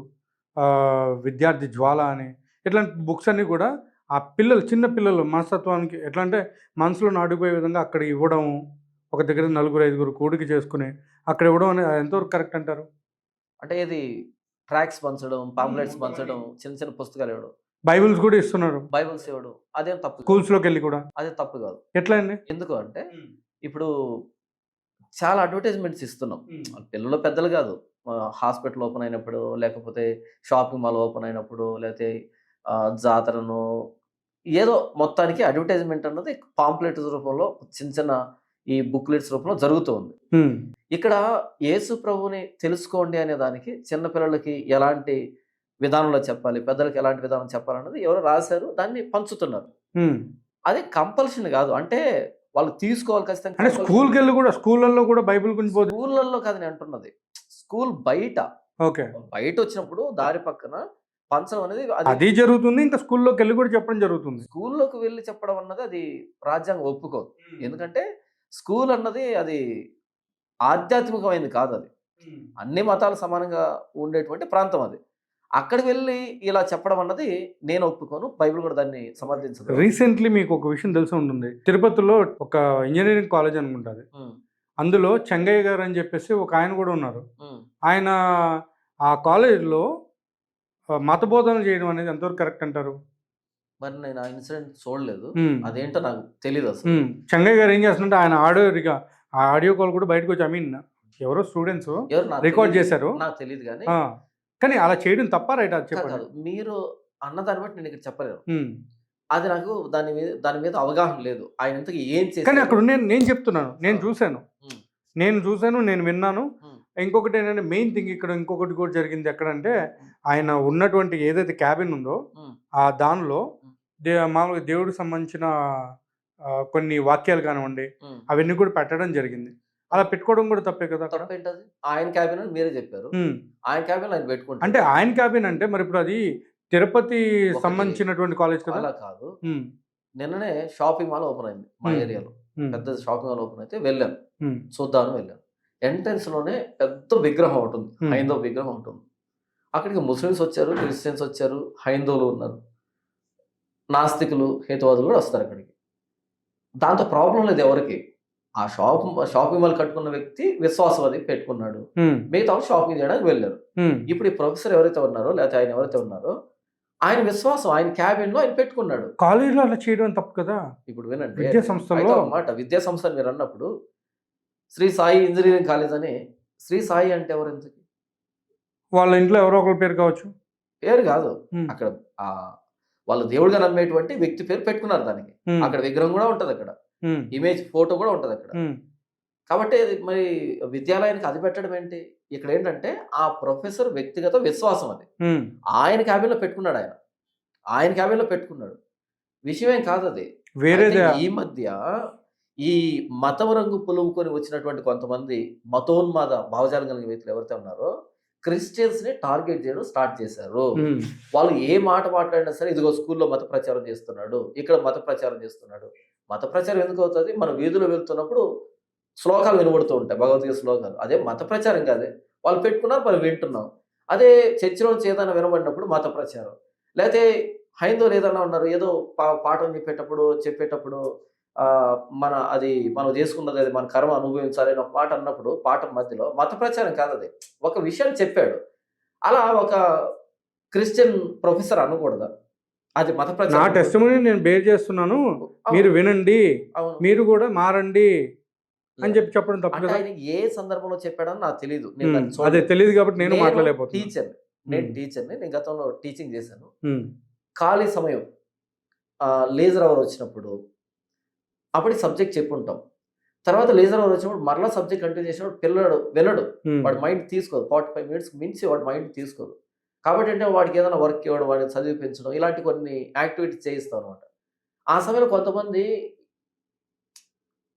విద్యార్థి జ్వాల అని, ఇట్లాంటి బుక్స్ అన్నీ కూడా ఆ చిన్న పిల్లలు మనస్తత్వానికి ఎట్లా అంటే మనసులో నాటుకుపోయే విధంగా అక్కడ ఇవ్వడం, ఒక దగ్గర 4-5 కూడికి చేసుకుని అక్కడ ఇవ్వడం అనేది ఎంతవరకు కరెక్ట్ అంటారు? అంటే ఇది ట్రాక్స్ పంచడం, పాంప్లెట్స్ పంచడం, చిన్న చిన్న పుస్తకాలు ఇవ్వడం, బైబిల్స్ కూడా ఇస్తున్నారు, బైబిల్స్ ఇవ్వడం, అదేం తప్పు. స్కూల్స్లోకి వెళ్ళి కూడా అదే తప్పు కాదు. ఎట్లా అండి? ఎందుకు అంటే, ఇప్పుడు చాలా అడ్వర్టైజ్మెంట్స్ ఇస్తున్నాం. పిల్లలు పెద్దలు కాదు, హాస్పిటల్ ఓపెన్ అయినప్పుడు, లేకపోతే షాపింగ్ మాల్ ఓపెన్ అయినప్పుడు, లేకపోతే జాతరను ఏదో మొత్తానికి అడ్వర్టైజ్మెంట్ అన్నది పాంప్లెట్స్ రూపంలో, చిన్న చిన్న ఈ బుక్లెట్స్ రూపంలో జరుగుతూ ఉంది. ఇక్కడ యేసు ప్రభుని తెలుసుకోండి అనే దానికి చిన్నపిల్లలకి ఎలాంటి విధానంలో చెప్పాలి, పెద్దలకి ఎలాంటి విధానం చెప్పాలన్నది ఎవరో రాశారు, దాన్ని పంచుతున్నారు. అది కంపల్షన్ కాదు, అంటే వాళ్ళు తీసుకోవాలి ఖచ్చితంగా. అంటే స్కూల్కి వెళ్ళి కూడా, స్కూళ్ళల్లో కూడా బైబిల్ గురించి స్కూళ్ళల్లో కాదు నేను అంటున్నది, స్కూల్ బయట. ఓకే, బయట వచ్చినప్పుడు దారి పక్కన పంచడం అనేది అది జరుగుతుంది. ఇంకా స్కూల్లోకి వెళ్ళి కూడా చెప్పడం జరుగుతుంది. స్కూల్లోకి వెళ్ళి చెప్పడం అన్నది అది రాజ్యాంగం ఒప్పుకోదు. ఎందుకంటే స్కూల్ అన్నది అది ఆధ్యాత్మికమైనది కాదు, అది అన్ని మతాలు సమానంగా ఉండేటువంటి ప్రాంతం. అది అక్కడికి వెళ్ళి ఇలా చెప్పడం అన్నది నేను ఒప్పుకోను, బైబిల్ కూడా దాన్ని సమర్థించదు. రీసెంట్లీ మీకు ఒక విషయం తెలిసి ఉంటుంది, తిరుపతిలో ఒక ఇంజనీరింగ్ కాలేజ్ అనుకుంటుంది, అందులో చెంగయ్య గారు అని చెప్పేసి ఒక ఆయన కూడా ఉన్నారు. ఆయన ఆ కాలేజ్లో మత బోధన చేయడం అనేది ఎంతవరకు కరెక్ట్ అంటారు? మరి నేను ఆ ఇన్సిడెంట్ చూడలేదు, అదేంటో నాకు తెలియదు అసలు. చెంగయ్య గారు ఏం చేస్తుంటే ఆయన ఆడియో కాల్ కూడా బయటకు వచ్చి, ఎవరో స్టూడెంట్స్ రికార్డ్ చేశారు, నాకు తెలియదు. కానీ అలా చేయడం తప్ప రైట్? అది చెప్పారు మీరు అన్నదాన్ని బట్టి నేను ఇక్కడ చెప్పలేను, అది నాకు దాని మీద అవగాహన లేదు. ఆయన ఇంతకీ ఏం చేశారు? కానీ అక్కడ నేను చెప్తున్నాను, నేను చూశాను, నేను విన్నాను. ఇంకొకటి ఏంటంటే మెయిన్ థింగ్ ఇక్కడ ఇంకొకటి కూడా జరిగింది. ఎక్కడంటే ఆయన ఉన్నటువంటి ఏదైతే క్యాబిన్ ఉందో ఆ దానిలో మామూలుగా దేవుడికి సంబంధించిన కొన్ని వాక్యాలు కానివ్వండి, ఉమ్. అవన్నీ కూడా పెట్టడం జరిగింది. అలా పెట్టుకోవడం కూడా తప్పే కదా అక్కడ? తప్పేంటది? ఆయన క్యాబిన్ అని మీరే చెప్పారు. హ్మ్. ఆయన క్యాబిన్ ఆయన అంటే పెట్టుకుంటాడు. ఆయన క్యాబిన్ అంటే మరి ఇప్పుడు అది తిరుపతి ఒకటి సంబంధించినటువంటి కాలేజ్ కదా? అలా కాదు. హ్మ్. నిన్ననే షాపింగ్ మాల్ ఓపెన్ అయింది మా హ్మ్. ఏరియాలో. హ్మ్. పెద్ద షాపింగ్ మాల్ ఓపెన్ అయితే వెళ్ళాను. హ్మ్. చూద్దామని వెళ్ళాను. ఎంట్రన్స్ లోనే పెద్ద విగ్రహం ఒకటి ఉంది. హ్మ్. హైందవ విగ్రహం ఉంటుంది. అక్కడికి ముస్లిమ్స్ వచ్చారు, క్రిస్టియన్స్ వచ్చారు, హైందవులు ఉన్నారు, నాస్తికులు, హేతువాదులు కూడా వస్తారు అక్కడికి. దాంతో ప్రాబ్లం లేదు ఎవరికి. ఆ షాపింగ్ మాల్ కట్టుకున్న వ్యక్తి విశ్వాసవాది పెట్టుకున్నాడు. హ్మ్. మిగతా వాళ్ళు షాపింగ్ చేయడానికి వెళ్ళారు. హ్మ్. ఇప్పుడు ఈ ప్రొఫెసర్ ఎవరైతే ఉన్నారో లేకపోతే ఆయన ఎవరైతే ఉన్నారో ఆయన విశ్వాసం ఆయన క్యాబిన్‌లో ఆయన పెట్టుకున్నాడు. కాలేజీలో అలా చేయడం తప్పు కదా? ఇప్పుడు వినండి. విద్యా అయితే సంస్థల్లో ఒక మాట విద్యా సంస్థ అని మీరు అన్నప్పుడు శ్రీ సాయి ఇంజినీరింగ్ కాలేజ్ అని శ్రీ సాయి అంటే ఎవరు ఇంతకి? వాళ్ళ ఇంట్లో ఎవరో ఒకరి పేరు కావచ్చు. పేరు కాదు. హ్మ్. అక్కడ వాళ్ళు దేవుడిగా నమ్మేటువంటి వ్యక్తి పేరు పెట్టుకున్నారు దానికి. హ్మ్. అక్కడ విగ్రహం కూడా ఉంటదక్కడ. హ్మ్. ఇమేజ్ ఫోటో కూడా ఉంటదక్కడ. హ్మ్. కాబట్టి అది మరి విద్యాలయానికి అది పెట్టడం ఏంటి? ఇక్కడేంటంటే ఆ ప్రొఫెసర్ వ్యక్తిగత విశ్వాసం అది. హ్మ్. ఆయన క్యాబిన్‌లో పెట్టుకున్నాడు ఆయన. ఆయన క్యాబిన్‌లో పెట్టుకున్నాడు. విషయమేం కాదది. అయితే వేరేదే. ఈ మధ్య ఈ మతం రంగు పులుముకొని వచ్చినటువంటి కొంతమంది మతోన్మాద భావజాలం కలిగిన వ్యక్తులు ఎవరైతే ఉన్నారో క్రిస్టియన్స్‌ని టార్గెట్ చేయడం స్టార్ట్ చేశారు. హ్మ్. వాళ్ళు ఏ మాట మాట్లాడినా సరే ఇదిగో స్కూల్‌లో మత ప్రచారం చేస్తున్నాడు. ఇక్కడ మత ప్రచారం చేస్తున్నాడు. మత ప్రచారం ఎందుకు అవుతది? మనం వీధిలో వెళ్తున్నప్పుడు శ్లోకాలు వినబడుతూ ఉంటాయి. భగవద్గీత శ్లోకాలు. అదే మత ప్రచారం కాదే. వాళ్ళు పెట్టుకున్నారు మనం వింటున్నాం. అదే చర్చిలో నుంచి ఏదైనా వినబడినప్పుడు మత ప్రచారం. లేతే హైందవులు ఏదన్నా ఉన్నారు. ఏదో పాఠం చెప్పేటప్పుడు మనం చేసుకున్నది అది మన కర్మ అనుభవించాలి అని ఒక మాట అన్నప్పుడు పాఠం మధ్యలో మత ప్రచారం కాదది. ఒక విషయాన్ని చెప్పాడు. అలా ఒక క్రిస్టియన్ ప్రొఫెసర్ అనకూడదా? అది మత నా ప్రచారం. టెస్టిమనీ నేను బేర్ చేస్తున్నాను. మీరు అవును. వినండి. అవును. మీరు కూడా మారండి అని యాహ్! చెప్పడం తప్పు అంటే కదా? ఆయన ఏ సందర్భంలో చెప్పాడని నాకు తెలీదు. నేను హ్మ్. దాన్ని అదే చూడలేదు. తెలీదు కాబట్టి నేను మాట్లాడలేకపోతున్నా. టీచర్‌ని. హ్మ్. నేను గతంలో టీచింగ్ చేశాను. హ్మ్. ఖాళీ సమయం లీజర్ అవర్ వచ్చినప్పుడు అప్పటికి సబ్జెక్ట్ చెప్పుంటాం. తర్వాత లీజర్ అవర్ వచ్చినప్పుడు మరలా సబ్జెక్ట్ కంటిన్యూ చేసినప్పుడు పిల్లాడు వినడు. హ్మ్. వాడి మైండ్ తీసుకోదు. 45 మినిట్స్‌కి మించి వాడి మైండ్ తీసుకోదు. కాబట్టి అంటే వాడికి ఏదైనా వర్క్ ఇవ్వడం, వాడిని చదివిపించడం ఇలాంటి కొన్ని యాక్టివిటీస్ చేయిస్తాం అన్నమాట. ఆ సమయంలో కొంతమంది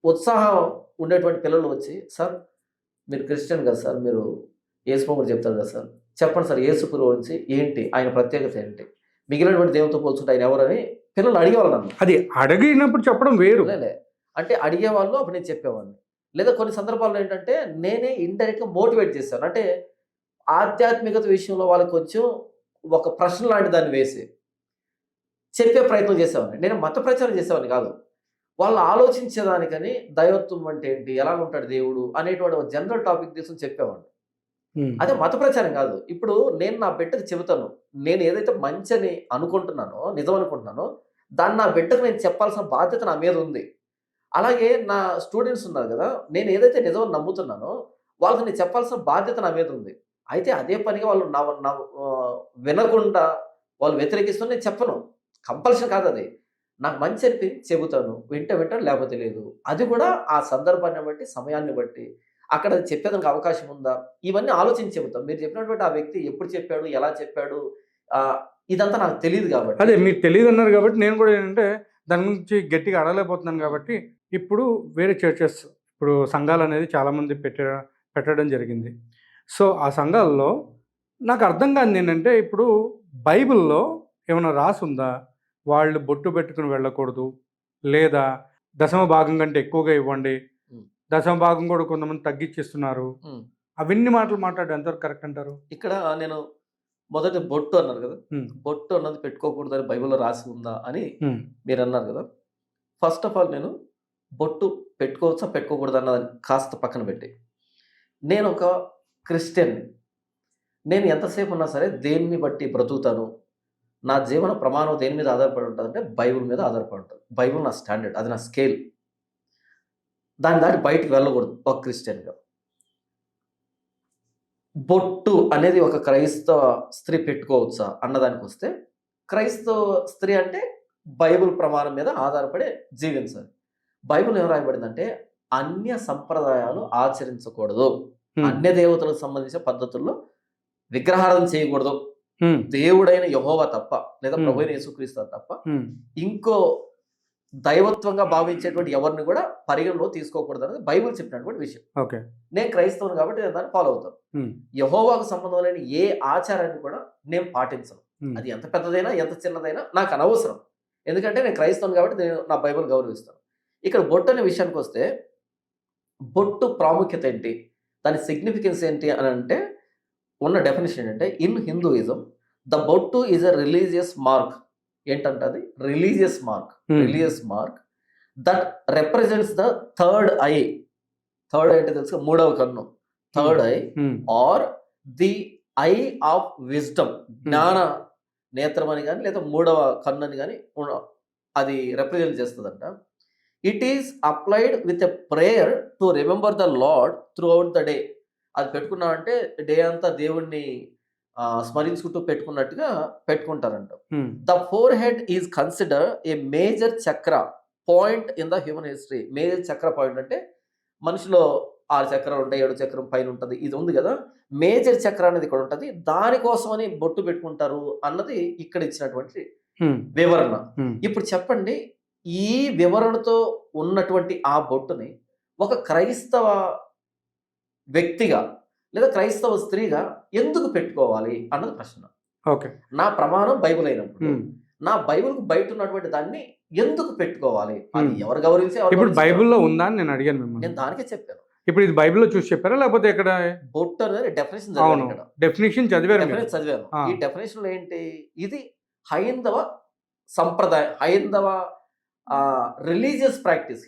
ఉత్సాహం ఉండేటువంటి పిల్లలు వచ్చి, "సార్ మీరు క్రిస్టియన్ కదా సార్! మీరు యేసు ప్రభు గురించి చెప్తారు కదా సార్! చెప్పండి సార్ యేసు ప్రభు గురించి ఏంటి? ఆయన ప్రత్యేకత ఏంటి? మిగిలినటువంటి దేవునితో పోల్చుకుంటే ఆయన ఎవరని?" పిల్లలు అడిగేవాళ్ళు నన్ను. అది అడిగినప్పుడు చెప్పడం వేరు. లే. అంటే అడిగేవాళ్ళు అప్పుడు నేను చెప్పేవాడిని. లేదా కొన్ని సందర్భాల్లో ఏంటంటే నేనే ఇండైరెక్ట్‌గా మోటివేట్ చేశాను. అంటే ఆధ్యాత్మికత విషయంలో వాళ్ళకి కొంచెం ఒక ప్రశ్న లాంటి దాన్ని వేసి చెప్పే ప్రయత్నం చేసేవాడిని. నేను మత ప్రచారం చేసేవాడిని కాదు. వాళ్ళు ఆలోచించేదానికని దైవత్వం అంటే ఏంటి? ఎలాగుంటాడు దేవుడు? అనేటువంటి ఒక జనరల్ టాపిక్ తీసుకొని చెప్పేవాడిని. హ్మ్. అదే మత ప్రచారం కాదు. ఇప్పుడు నేను నా బిడ్డకి చెబుతాను. నేను ఏదైతే మంచని అనుకుంటున్నానో, నిజం అనుకుంటున్నానో, దాన్ని నా బిడ్డకి నేను చెప్పాల్సిన బాధ్యత నా మీద ఉంది. అలాగే నా స్టూడెంట్స్ ఉన్నారు గదా! నేను ఏదైతే నిజమని నమ్ముతున్నానో, వాళ్ళకి నేను చెప్పాల్సిన బాధ్యత నా మీద ఉంది. అయితే అదే పనిగా వాళ్ళు వినకుండా వాళ్ళు వ్యతిరేకిస్తున్నా నేను చెప్పను. కంపల్షన్ కాదది. నాకు మంచి అనిపించి చెబుతాను. వింటే వింటాను లేకపోతే లేదు. అది కూడా ఆ సందర్భాన్ని బట్టి, సమయాన్ని బట్టి, అక్కడ చెప్పేదానికి అవకాశం ఉందా? ఇవన్నీ ఆలోచించి చెబుతాం. మీరు చెప్పినటువంటి ఆ వ్యక్తి ఎప్పుడు చెప్పాడు? ఎలా చెప్పాడు? ఆహ్, ఇదంతా నాకు తెలీదు గాబట్టి అదే మీకు తెలీదన్నారు కాబట్టి నేను కూడా ఏంటంటే దాని గురించి గట్టిగా అడగలేకపోతున్నాను కాబట్టి ఇప్పుడు వేరే చర్చెస్ ఇప్పుడు సంఘాలనేది చాలామంది పెట్టడం జరిగింది. సో, ఆ సంఘాల్లో నాకు అర్థం కానిదేంటంటే ఇప్పుడు బైబిల్‌లో ఏమైనా రాసుందా? వాళ్ళు బొట్టు పెట్టుకొని వెళ్ళకూడదు. లేదా దశమ భాగం కంటే ఎక్కువగా ఇవ్వండి. హ్మ్. దశమ భాగం కూడా కొంతమంది తగ్గిచ్చిస్తున్నారు. హ్మ్. అవన్నీ మాటలు మాట్లాడడం ఎంతవరకు కరెక్ట్ అంటారు? ఇక్కడ నేను మొదట బొట్టు అన్నారు గదా! హ్మ్. బొట్టు అన్నది పెట్టుకోకూడదని బైబిల్‌లో రాసి ఉందా అని హ్మ్. మీరన్నారు గదా! ఫస్ట్ ఆఫ్ ఆల్ నేను బొట్టు పెట్టుకోవచ్చా? పెట్టుకోకూడదా? అన్నది కాస్త పక్కన పెట్టి, నేనొక క్రిస్టియన్‌ని. నేను ఎంతసేపు ఉన్నా సరే దేన్ని బట్టి బ్రతుకుతాను. నా జీవన ప్రమాణం దేని మీద ఆధారపడి ఉంటదంటే బైబిల్ మీద ఆధారపడి ఉంటది. బైబిల్ నా స్టాండర్డ్. అది నా స్కేల్. దాన్ని దాటి బయటికి వెళ్ళకూడదు ఒక క్రిస్టియన్‌గా. బొట్టు అనేది ఒక క్రైస్తవ స్త్రీ పెట్టుకోవచ్చా అన్నదానికొస్తే, క్రైస్తవ స్త్రీ అంటే బైబిల్ ప్రమాణం మీద ఆధారపడి జీవించాలి. బైబిల్‌లో ఏం రాయబడిందంటే, అన్య సంప్రదాయాలు ఆచరించకూడదు. హ్మ్. అన్య దేవతలకు సంబంధించిన పద్ధతుల్లో విగ్రహారాధన చేయకూడదు. దేవుడైన యెహోవా తప్ప, లేదా Hmm. ప్రభువైన యేసుక్రీస్తు తప్ప ఇంకో దైవత్వంగా భావించేటువంటి ఎవరిని కూడా పరిగణలో తీసుకోకూడదు అనేది బైబిల్ చెప్పినటువంటి విషయం. ఓకే. నేను క్రైస్తవుని కాబట్టి నేను దాన్ని ఫాలో అవుతాను. యెహోవాకు సంబంధం లేని ఏ ఆచారాన్ని కూడా నేను పాటించను. అది ఎంత పెద్దదైనా ఎంత చిన్నదైనా నాకు అనవసరం. ఎందుకంటే నేను క్రైస్తవుని కాబట్టి నేను నా బైబిల్ గౌరవిస్తాను. ఇక్కడ బొట్టు అనే విషయానికి వస్తే, బొట్టు ప్రాముఖ్యత ఏంటి, దాని సిగ్నిఫికెన్స్ ఏంటి అని అంటే ఉన్న డెఫినేషన్ ఏంటంటే, in Hinduism the bottu is a religious mark. ఏంటంటే అది religious mark that represents the third eye. Third అంటే తెలుసు, మూడవ కన్ను, third eye or the eye of wisdom, జ్ఞాన నేత్రం అని కానీ లేదా మూడవ కన్ను అని కానీ అది రిప్రజెంట్ చేస్తుందంట. It is applied with a prayer to remember the Lord throughout the day. అది పెట్టుకున్నామంటే డే అంతా దేవుణ్ణి స్మరించుకుంటూ పెట్టుకున్నట్టుగా పెట్టుకుంటారంట. The forehead is consider a major chakra point in the human history. Major chakra point అంటే మనిషిలో 6 చక్రాలు ఉంటాయి, 7 చక్రం పైన ఉంటుంది, ఇది ఉంది కదా. మేజర్ చక్ర అనేది ఇక్కడ ఉంటుంది, దానికోసమని బొట్టు పెట్టుకుంటారు అన్నది ఇక్కడ ఇచ్చినటువంటి వివరణ. ఇప్పుడు చెప్పండి, ఈ వివరణతో ఉన్నటువంటి ఆ బొట్టుని ఒక క్రైస్తవ వ్యక్తిగా లేదా క్రైస్తవ స్త్రీగా ఎందుకు పెట్టుకోవాలి అన్నది ప్రశ్న. ఓకే. నా ప్రమాణం బైబిల్ అయినప్పుడు నా బైబిల్కు బయట ఉన్నటువంటి దాన్ని ఎందుకు పెట్టుకోవాలి, అది ఎవరు గౌరవించే. ఇప్పుడు బైబిల్లో ఉందా అని నేను అడిగాను మిమ్మల్ని. నేను దానికే చెప్పాను. ఇప్పుడు ఇది బైబిల్లో చూసి చెప్పారా లేకపోతే ఇక్కడ బొట్టు అనేది డెఫినేషన్ చదివాను. చదివాను. ఈ డెఫినేషన్ ఏంటి, ఇది హైందవ సంప్రదాయ, హైందవ religious practice,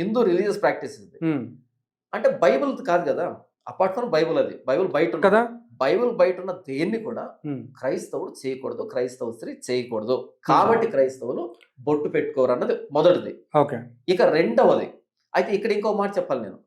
Hindu religious practice ఇది. అంటే బైబిల్ కాదు కదా, అపార్ట్ ఫ్రమ్ బైబిల్, అది బైబిల్ బయట కదా. బైబిల్ బయట ఉన్న దేన్ని కూడా క్రైస్తవుడు చేయకూడదు, క్రైస్తవ స్త్రీ చేయకూడదు. కాబట్టి క్రైస్తవులు బొట్టు పెట్టుకోరు అన్నది మొదటిది. ఓకే. ఇక రెండవది, అయితే ఇక్కడ ఇంకో మాట చెప్పాలి నేను.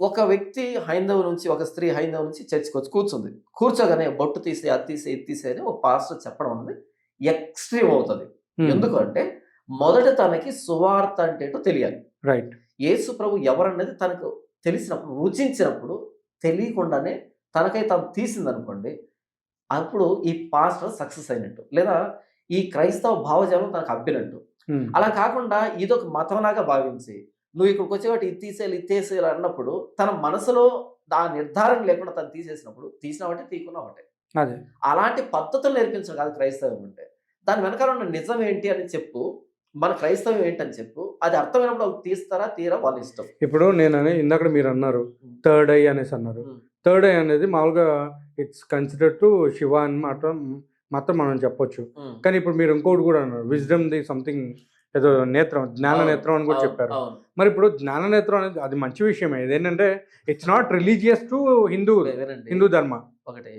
ఒక వ్యక్తి హైందవ నుంచి, ఒక స్త్రీ హైందవ నుంచి చర్చికి వచ్చి కూర్చుంది, కూర్చోగానే బొట్టు తీసి అది తీసి ఇది తీసి అని ఒక పాస్టర్ చెప్పడం అన్నది ఎక్స్ట్రీమ్ అవుతుంది. ఎందుకంటే మొదట తనకి సువార్త అంటే ఏంటో తెలియాలి. రైట్. యేసు ప్రభు ఎవరన్నది తనకు తెలిసినప్పుడు, రుచించినప్పుడు, తెలియకుండానే తనకై తను తీసింది అనుకోండి, అప్పుడు ఈ పాస్టర్ సక్సెస్ అయినట్టు, లేదా ఈ క్రైస్తవ భావజాలం తనకు అబ్బినట్టు. అలా కాకుండా ఇదొక మతంలాగా భావించి నువ్వు ఇక్కడికి వచ్చేవాటి ఇది తీసేయాలి అన్నప్పుడు తన మనసులో ఆ నిర్ధారణ లేకుండా తను తీసేసినప్పుడు, తీసినావంటే తీకున్నావంటే, అలాంటి పద్ధతులు నేర్పించడం కాదు క్రైస్తవం అంటే. దాని వెనకాల ఉన్న నిజం ఏంటి అని చెప్పు, మన క్రైస్తవం ఏంటని చెప్పు, అది అర్థమైనప్పుడు వాళ్ళు తీస్తారా తీరా వాళ్ళ ఇష్టం. ఇప్పుడు నేను ఇందాక మీరు అన్నారు థర్డ్ ఐ అనేసి అన్నారు. థర్డ్ ఐ అనేది మామూలుగా ఇట్స్ కన్సిడర్ టు శివ అని మాత్రం మనం చెప్పొచ్చు. కానీ ఇప్పుడు మీరు ఇంకోటి కూడా అన్నారు, విజ్డమ్ ది సంథింగ్ ఏదో నేత్రం, జ్ఞాన నేత్రం అని కూడా చెప్పారు. మరి ఇప్పుడు జ్ఞాన నేత్రం అనేది అది మంచి విషయమే. ఇదేంటంటే it's not religious to Hindu ధర్మ. ఒకటి,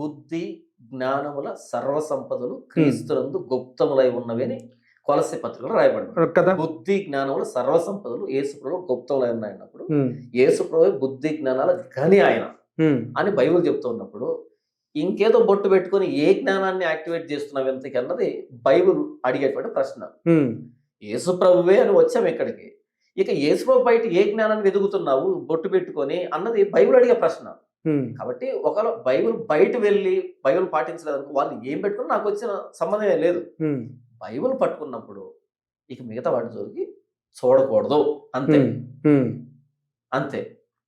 బుద్ధి జ్ఞానముల సర్వసంపదలు క్రీస్తునందు గుప్తములై ఉన్నవి అని కొలస్సీ పత్రికలో రాయబడింది కదా. బుద్ధి జ్ఞానముల సర్వసంపదలు యేసుప్రభులో గుప్తములై ఉన్నాయన్నప్పుడు యేసుప్రభు బుద్ధి జ్ఞానాల గని ఆయన అని బైబిల్ చెప్తూ ఉన్నప్పుడు ఇంకేదో బొట్టు పెట్టుకుని ఏ జ్ఞానాన్ని యాక్టివేట్ చేస్తున్నావు ఎంతకి అన్నది బైబిల్ అడిగేటువంటి ప్రశ్న. యేసుప్రభువే అని వచ్చాం ఇక్కడికి, ఇక యేసుప్రభు బయట ఏ జ్ఞానాన్ని వెతుకుతున్నావు బొట్టు పెట్టుకొని అన్నది బైబిల్ అడిగే ప్రశ్న. కాబట్టి ఒకవేళ బైబిల్ బయట వెళ్ళి బైబిల్ పాటించలేదు వాళ్ళు ఏం పెట్టుకుని నాకు వచ్చిన సంబంధమే లేదు. బైబిల్ పట్టుకున్నప్పుడు ఇక మిగతా వాటి జోలికి చూడకూడదు, అంతే అంతే.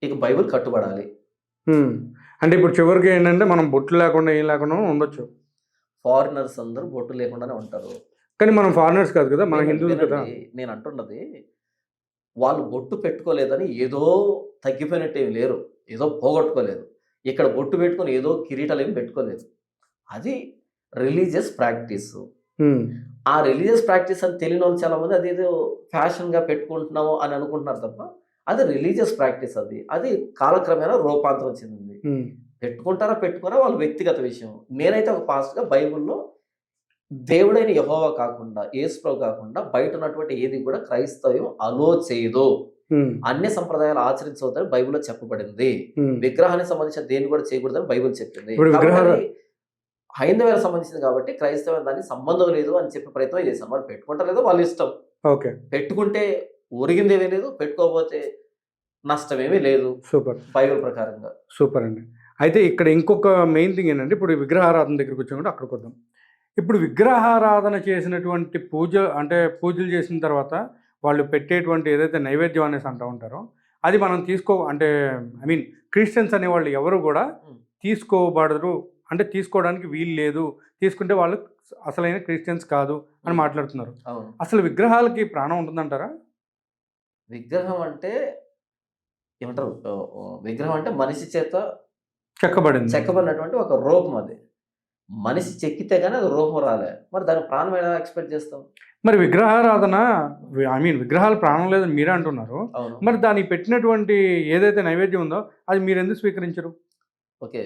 ఇక బైబిల్ కట్టుబడాలి. అంటే ఇప్పుడు చివరికి ఏంటంటే మనం బొట్టు లేకుండా ఏం లేకుండా ఉండొచ్చు. ఫారినర్స్ అందరూ బొట్టు లేకుండానే ఉంటారు. కానీ మనం ఫారినర్స్ కాదు కదా, మన హిందువులు కదా. నేను అంటున్నది, వాళ్ళు బొట్టు పెట్టుకోలేదని ఏదో తగ్గిపోయినట్టు ఏమి లేరు, ఏదో పోగొట్టుకోలేదు. ఇక్కడ బొట్టు పెట్టుకొని ఏదో కిరీటాలు ఏమి పెట్టుకోలేదు. అది రిలీజియస్ ప్రాక్టీస్. ఆ రిలీజియస్ ప్రాక్టీస్ అని తెలియని వాళ్ళు చాలా మంది అదేదో ఫ్యాషన్గా పెట్టుకుంటున్నాము అని అనుకుంటున్నారు తప్ప అది రిలీజియస్ ప్రాక్టీస్. అది కాలక్రమేణా రూపాంతరం చెందింది. పెట్టుకుంటారా పెట్టుకున్నా వాళ్ళ వ్యక్తిగత విషయం. నేనైతే ఒక పాస్టర్గా బైబిల్లో దేవుడైన యెహోవా కాకుండా, యేసుప్రభు కాకుండా బయట ఉన్నటువంటి ఏది కూడా క్రైస్తవ్యం అలో చేయదు, అన్య సంప్రదాయాలు ఆచరించవద్దని బైబిల్లో చెప్పబడింది. విగ్రహానికి సంబంధించిన దేన్ని కూడా చేయకూడదని బైబిల్ చెప్పింది. హైందవాలకు సంబంధించింది కాబట్టి క్రైస్తవం దానికి సంబంధం లేదు అని చెప్పే ప్రయత్నం చేశాను. వాళ్ళు పెట్టుకుంటలేదో వాళ్ళ ఇష్టం. ఓకే. పెట్టుకుంటే ఒరిగింది ఏమీ లేదు, పెట్టుకోకపోతే నష్టమేమీ లేదు. సూపర్. బైబిల్ ప్రకారంగా. సూపర్ అండి. అయితే ఇక్కడ ఇంకొక మెయిన్ థింగ్ ఏంటంటే ఇప్పుడు విగ్రహారాధన దగ్గరికి వచ్చాం కూడా అక్కడికి వద్దాం. ఇప్పుడు విగ్రహారాధన చేసినటువంటి అంటే పూజలు చేసిన తర్వాత వాళ్ళు పెట్టేటువంటి ఏదైతే నైవేద్యం అనేసి అంటూ ఉంటారో అది మనం అంటే ఐ మీన్ క్రిస్టియన్స్ అనేవాళ్ళు ఎవరు కూడా తీసుకోబడరు, అంటే తీసుకోవడానికి వీలు లేదు, తీసుకుంటే వాళ్ళు అసలైన క్రిస్టియన్స్ కాదు అని మాట్లాడుతున్నారు. అవును. అసలు విగ్రహాలకి ప్రాణం ఉంటుందంటారా? విగ్రహం అంటే ఏమంటారు, విగ్రహం అంటే మనిషి చేత చెక్కబడినటువంటి ఒక రూపం. అది మనిషి చెక్కితే కానీ అది రూపం రాలే, మరి దాని ప్రాణం ఎలా ఎక్స్పెక్ట్ చేస్తాం? మరి విగ్రహారాధన ఐ మీన్ విగ్రహాలు ప్రాణం లేదని మీరే అంటున్నారు. అవును. మరి దానికి పెట్టినటువంటి ఏదైతే నైవేద్యం ఉందో అది మీరు ఎందుకు స్వీకరించరు? ఓకే,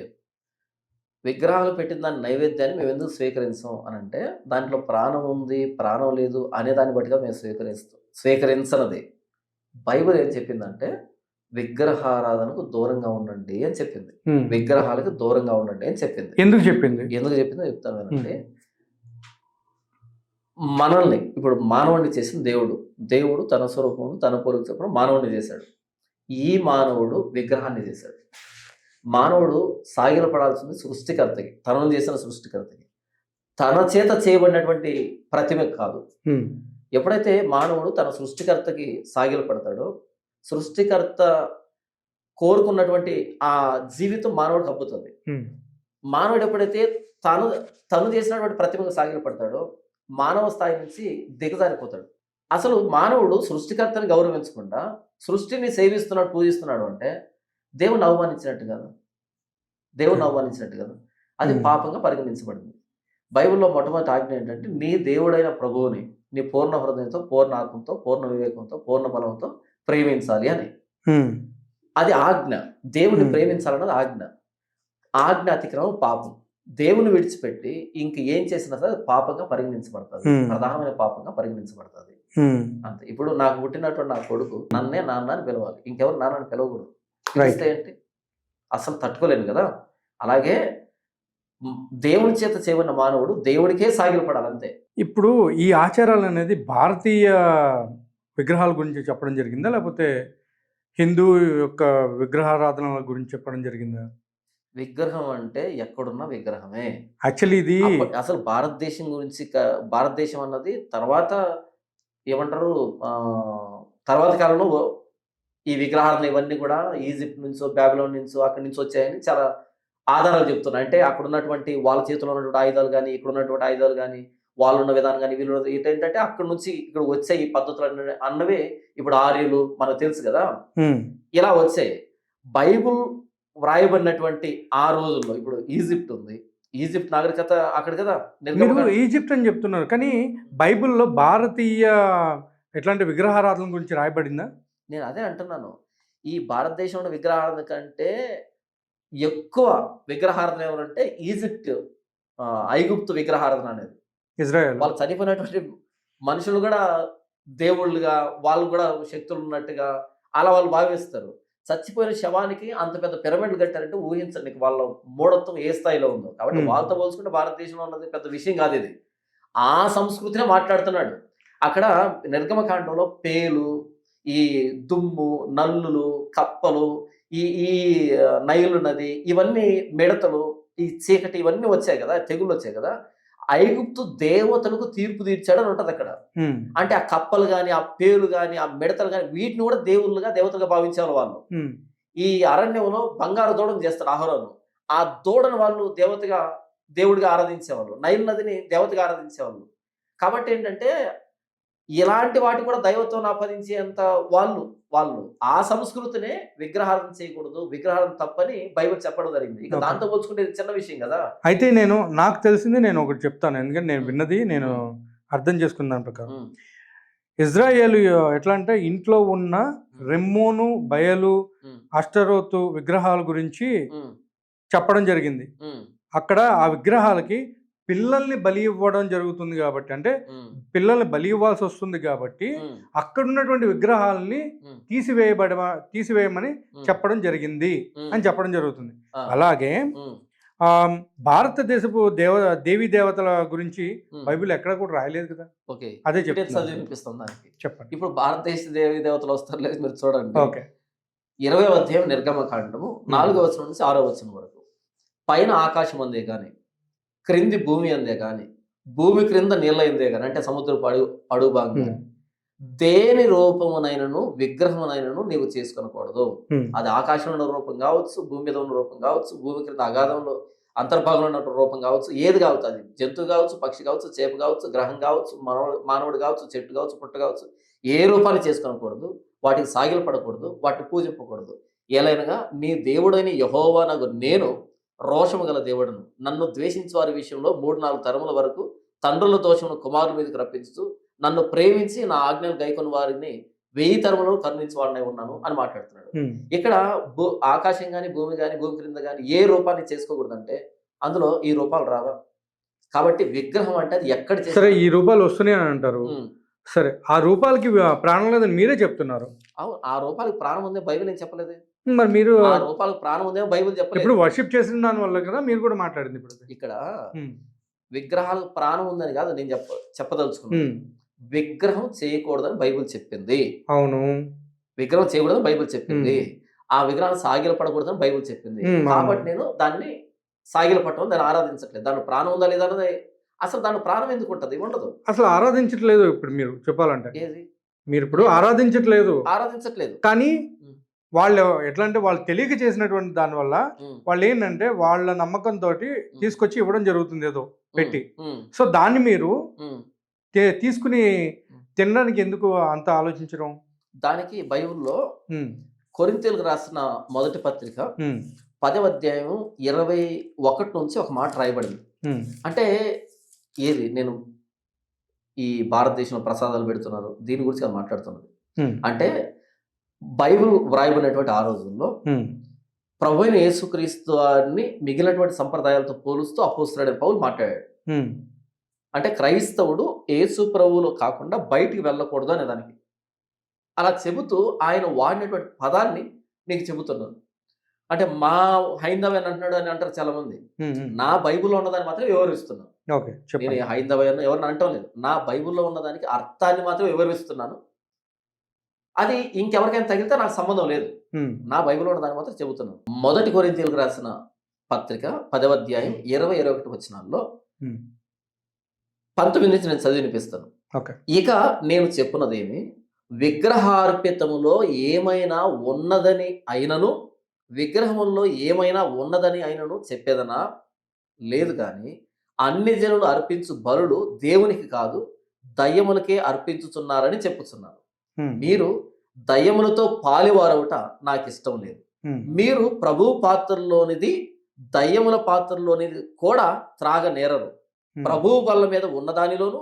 విగ్రహాలు పెట్టిన దాని నైవేద్యాన్ని మేము ఎందుకు స్వీకరించాం అని అంటే దాంట్లో ప్రాణం ఉంది ప్రాణం లేదు అనే దాన్ని బట్టిగా మేము స్వీకరించనది. బైబిల్ ఏం చెప్పిందంటే విగ్రహారాధనకు దూరంగా ఉండండి అని చెప్పింది, విగ్రహాలకు దూరంగా ఉండండి అని చెప్పింది. ఎందుకు చెప్పిందో చెప్తాను వినండి. మనల్ని ఇప్పుడు మానవుడిని చేసిన దేవుడు తన స్వరూపం తన పోలిక చొప్పున మానవుడిని చేశాడు. ఈ మానవుడు విగ్రహాన్ని చేశాడు. మానవుడు సాగిలపడాల్సింది సృష్టికర్తకి, తనను చేసిన సృష్టికర్తకి, తన చేత చేయబడినటువంటి ప్రతిమకు కాదు. ఎప్పుడైతే మానవుడు తన సృష్టికర్తకి సాగిలపడతాడో సృష్టికర్త కోరుకున్నటువంటి ఆ జీవితం మానవుడికి అబ్బుతుంది. మానవుడు ఎప్పుడైతే తను చేసినటువంటి ప్రతిమకు సాగిలపడతాడో మానవ స్థాయి నుంచి దిగజారిపోతాడు. అసలు మానవుడు సృష్టికర్తని గౌరవించకుండా సృష్టిని సేవిస్తున్నాడు, పూజిస్తున్నాడు అంటే దేవుని అవమానించినట్టు కదా, అది పాపంగా పరిగణించబడింది. బైబిల్లో మొట్టమొదటి ఆజ్ఞ ఏంటంటే నీ దేవుడైన ప్రభువుని నీ పూర్ణ హృదయంతో, పూర్ణ ఆత్మతో, పూర్ణ వివేకంతో, పూర్ణ బలంతో ప్రేమించాలి అని. అది ఆజ్ఞ. దేవుని ప్రేమించాలన్నది ఆజ్ఞ. ఆజ్ఞ అతిక్రమం పాపం. దేవుని విడిచిపెట్టి ఇంక ఏం చేసినా సరే పాపంగా పరిగణించబడుతుంది, ప్రధానమైన పాపంగా పరిగణించబడుతుంది. అంతే. ఇప్పుడు నాకు పుట్టినటువంటి నా కొడుకు నన్నే నాన్న అని పిలవాలి, ఇంకెవరు నాన్న అని పిలవకూడదు. ఏంటి అసలు తట్టుకోలేను కదా. అలాగే దేవుని చేత చేయబడిన మానవుడు దేవుడికే సాగిలపడాలి అంతే. ఇప్పుడు ఈ ఆచారాలు అనేది భారతీయ విగ్రహాల గురించి చెప్పడం జరిగిందా, లేకపోతే హిందూ యొక్క విగ్రహారాధనల గురించి చెప్పడం జరిగిందా? విగ్రహం అంటే ఎక్కడున్న విగ్రహమే. యాక్చువల్లీ ఇది అసలు భారతదేశం గురించి, భారతదేశం అన్నది తర్వాత ఏమంటారు, తర్వాత కాలంలో ఈ విగ్రహాలను ఇవన్నీ కూడా ఈజిప్ట్ నుంచో బ్యాబిలోన్ నుంచో అక్కడి నుంచి వచ్చాయని చాలా ఆధారాలు చెప్తున్నాయి. అంటే అక్కడ ఉన్నటువంటి వాళ్ళ చేతిలో ఉన్నటువంటి ఆయుధాలు కానీ, ఇక్కడ ఉన్నటువంటి ఆయుధాలు కానీ, వాళ్ళు ఉన్న విధానం కానీ, వీళ్ళు ఏంటంటే అక్కడ నుంచి ఇక్కడ వచ్చే ఈ పద్ధతులు అన్నవే ఇప్పుడు ఆర్యులు మనకు తెలుసు కదా, ఇలా వచ్చాయి. బైబుల్ వ్రాయబడినటువంటి ఆ రోజుల్లో ఇప్పుడు ఈజిప్ట్ ఉంది, ఈజిప్ట్ నాగరికత అక్కడ కదా. ఈజిప్ట్ అని చెప్తున్నారు కానీ బైబిల్లో భారతీయ ఎట్లాంటి విగ్రహారాధన గురించి రాయబడిందా? నేను అదే అంటున్నాను. ఈ భారతదేశంలో విగ్రహారాధన కంటే ఎక్కువ విగ్రహారాధన ఎవరంటే ఈజిప్ట్, ఐగుప్తు విగ్రహారాధన అనేది. ఇజ్రాయెల్ వాళ్ళు చనిపోయినటువంటి మనుషులు కూడా దేవుళ్ళుగా, వాళ్ళు కూడా శక్తులు ఉన్నట్టుగా అలా వాళ్ళు భావిస్తారు. చచ్చిపోయిన శవానికి అంత పెద్ద పిరమిడ్లు కట్టారంటే ఊహించండి వాళ్ళ మూఢత్వం ఏ స్థాయిలో ఉందో. కాబట్టి వాళ్ళతో పోల్చుకుంటే భారతదేశంలో ఉన్నది పెద్ద విషయం కాదు ఇది. ఆ సంస్కృతినే మాట్లాడుతున్నాడు. అక్కడ నిర్గమకాండంలో పేలు, ఈ దుమ్ము, నల్లులు, కప్పలు, ఈ నైలు నది, ఇవన్నీ మిడతలు, ఈ చీకటి, ఇవన్నీ వచ్చాయి కదా, తెగుళ్ళు వచ్చాయి కదా. ఐగుప్తు దేవతలకు తీర్పు తీర్చాడని ఉంటది అక్కడ. అంటే ఆ కప్పలు గాని, ఆ పేలు గాని, ఆ మిడతలు గాని, వీటిని కూడా దేవుళ్ళుగా దేవతలుగా భావించేవాళ్ళు వాళ్ళు. ఈ అరణ్యంలో బంగారు దూడను చేస్తారు ఆహారాలు. ఆ దూడను వాళ్ళు దేవుడిగా ఆరాధించేవాళ్ళు, నైల్ నదిని దేవతగా ఆరాధించేవాళ్ళు. కాబట్టి ఏంటంటే ఇలాంటి వాటి కూడా దైవత్వం ఆపాదించేంత వాళ్ళు ఆ సంస్కృతినే విగ్రహారం చేయకూడదు, విగ్రహారం తప్పని బైబిల్ చెప్పడం జరిగింది. ఇక దాంతో పోల్చుకుంటే ఇది చిన్న విషయం కదా. అయితే నాకు తెలిసింది నేను ఒకటి చెప్తాను, ఎందుకంటే నేను విన్నది నేను అర్థం చేసుకున్న దాని ప్రకారం ఇజ్రాయేల్ ఎట్లా అంటే ఇంట్లో ఉన్న రెమ్మోను, బయలు, అష్టరోతు విగ్రహాల గురించి చెప్పడం జరిగింది. అక్కడ ఆ విగ్రహాలకి పిల్లల్ని బలి ఇవ్వడం జరుగుతుంది కాబట్టి, అంటే పిల్లల్ని బలి ఇవ్వాల్సి వస్తుంది కాబట్టి అక్కడ ఉన్నటువంటి విగ్రహాలని తీసివేయమని చెప్పడం జరిగింది అని చెప్పడం జరుగుతుంది. అలాగే భారతదేశపు దేవీ దేవతల గురించి బైబిల్ ఎక్కడ కూడా రాయలేదు కదా. అదే చదివినిపిస్తుంది చెప్పండి. ఇప్పుడు భారతదేశ దేవీ దేవతలు వస్తారు లేదు మీరు చూడండి. 20వ అధ్యాయం నిర్గమకాండము 4వ వచనం నుంచి 6వ వచనం వరకు. పైన ఆకాశం అందే కానీ, క్రింది భూమి అందే కానీ, భూమి క్రింద నీళ్ళ అందే కానీ, అంటే సముద్రపు అడుగు భాగం కానీ, దేని రూపమునైనను విగ్రహమునైనను నీవు చేసుకొనకూడదు. అది ఆకాశంలో ఉన్న రూపం కావచ్చు, భూమి మీద ఉన్న రూపం కావచ్చు, భూమి క్రింద అగాధంలో అంతర్భాగంలో ఉన్న రూపం కావచ్చు, ఏది కావచ్చు, అది జంతువు కావచ్చు, పక్షి కావచ్చు, చేప కావచ్చు, గ్రహం కావచ్చు, మానవుడు కావచ్చు, చెట్టు కావచ్చు, పుట్ట కావచ్చు, ఏ రూపాన్ని చేసుకొనకూడదు, వాటికి సాగిల పడకూడదు, వాటిని పూజింపకూడదు. ఏలైనగా నీ దేవుడైన యెహోవానగు నేను రోషము గల దేవుడను, నన్ను ద్వేషించే వారి విషయంలో 3-4 తరముల వరకు తండ్రుల దోషమును కుమారుల మీదకి రప్పించుతూ నన్ను ప్రేమించి నా ఆజ్ఞలు గైకొని వారిని 1000 తరములను కరుణించి వాడినై ఉన్నాను అని మాట్లాడుతున్నాడు. ఇక్కడ ఆకాశం కానీ, భూమి కానీ, భూమి క్రింద కానీ ఏ రూపాన్ని చేసుకోకూడదంటే అందులో ఈ రూపాలు రావా. కాబట్టి విగ్రహం అంటే అది ఎక్కడ సరే, ఈ రూపాలు వస్తున్నాయి అని అంటారు. సరే, ఆ రూపాలకి ప్రాణం లేదని మీరే చెప్తున్నారు. అవును, ఆ రూపాలకు ప్రాణం ఉందే బైబిల్ ఏం చెప్పలేదు. మరి మీరు ఆ రూపాలకు ప్రాణం ఉందేమో బైబిల్ చెప్పలేదు. ఇప్పుడు వర్షిప్ చేసిన దాని వల్ల కదా మీరు కూడా మాట్లాడింది. ఇప్పుడు ఇక్కడ విగ్రహాలకు ప్రాణం ఉందని కాదు నేను చెప్పదలుచుకున్నాను. విగ్రహం చేయకూడదని బైబిల్ చెప్పింది. అవును, విగ్రహం చేయకూడదని బైబిల్ చెప్పింది. ఆ విగ్రహం సాగిల పడకూడదని బైబిల్ చెప్పింది. కాబట్టి నేను దాన్ని సాగిల పట్టడం, దాన్ని ఆరాధించట్లేదు. దాని ప్రాణం ఉందా లేదా అన్నది అసలు దాని ప్రాణం ఎందుకు ఉంటుంది? ఉండదు. అసలు ఆరాధించట్లేదు. ఇప్పుడు మీరు చెప్పాలంటే ఏది మీరు ఇప్పుడు ఆరాధించట్లేదు కానీ వాళ్ళు ఎట్లా అంటే వాళ్ళు తెలియక చేసినటువంటి దాని వల్ల వాళ్ళు ఏంటంటే వాళ్ళ నమ్మకంతో తీసుకొచ్చి ఇవ్వడం జరుగుతుంది ఏదో పెట్టి. సో దాన్ని మీరు తీసుకుని తినడానికి ఎందుకు అంత ఆలోచించడం? దానికి బైబిల్లో కొరింథీయులకు రాసిన మొదటి పత్రిక 10వ అధ్యాయం 21 నుంచి ఒక మాట రాయబడింది. అంటే ఏది నేను ఈ భారతదేశంలో ప్రసాదాలు పెడుతున్నారు దీని గురించి అది మాట్లాడుతున్నది. అంటే బైబిల్ వ్రాయబడినటువంటి ఆ రోజుల్లో ప్రభువైన యేసుక్రీస్తు వారిని మిగిలినటువంటి సంప్రదాయాలతో పోలుస్తూ అపోస్తలుడైన పౌలు మాట్లాడాడు. అంటే క్రైస్తవుడు యేసు ప్రభువులో కాకుండా బయటికి వెళ్ళకూడదు అనే దానికి అలా చెబుతూ ఆయన వాడినటువంటి పదాన్ని నీకు చెబుతున్నాను. అంటే మా హైందవని అంటున్నాడు అని అంటారు చాలా మంది. నా బైబిల్లో ఉన్నదాన్ని మాత్రం వివరిస్తున్నాను. నేను హైందవని ఎవరిని అంటాం లేదు. నా బైబిల్లో ఉన్నదానికి అర్థాన్ని మాత్రం వివరిస్తున్నాను. అది ఇంకెవరికైనా తగిలితే నాకు సంబంధం లేదు. నా బైబిల్లో ఉన్నదాన్ని మాత్రం చెబుతున్నాను. మొదటి కొరింథీయులకు రాసిన పత్రిక 10వ అధ్యాయం 20-21 వచనాల్లో 19 నుంచి నేను చదివి వినిపిస్తాను. ఇక నేను చెప్పున్నదేమి, విగ్రహార్పితములో ఏమైనా ఉన్నదని అయినను విగ్రహములో ఏమైనా ఉన్నదని అయినను చెప్పేదనా? లేదు కానీ అన్ని జనులు అర్పించు బలులు దేవునికి కాదు దయ్యములకే అర్పించుచున్నారని చెప్పుచున్నారు. మీరు దయ్యములతో పాలివారవుట నాకు ఇష్టం లేదు. మీరు ప్రభు పాత్రలోనిది దయ్యముల పాత్రలోనిది కూడా త్రాగనేరరు. ప్రభువు బల్ల మీద ఉన్నదానిలోను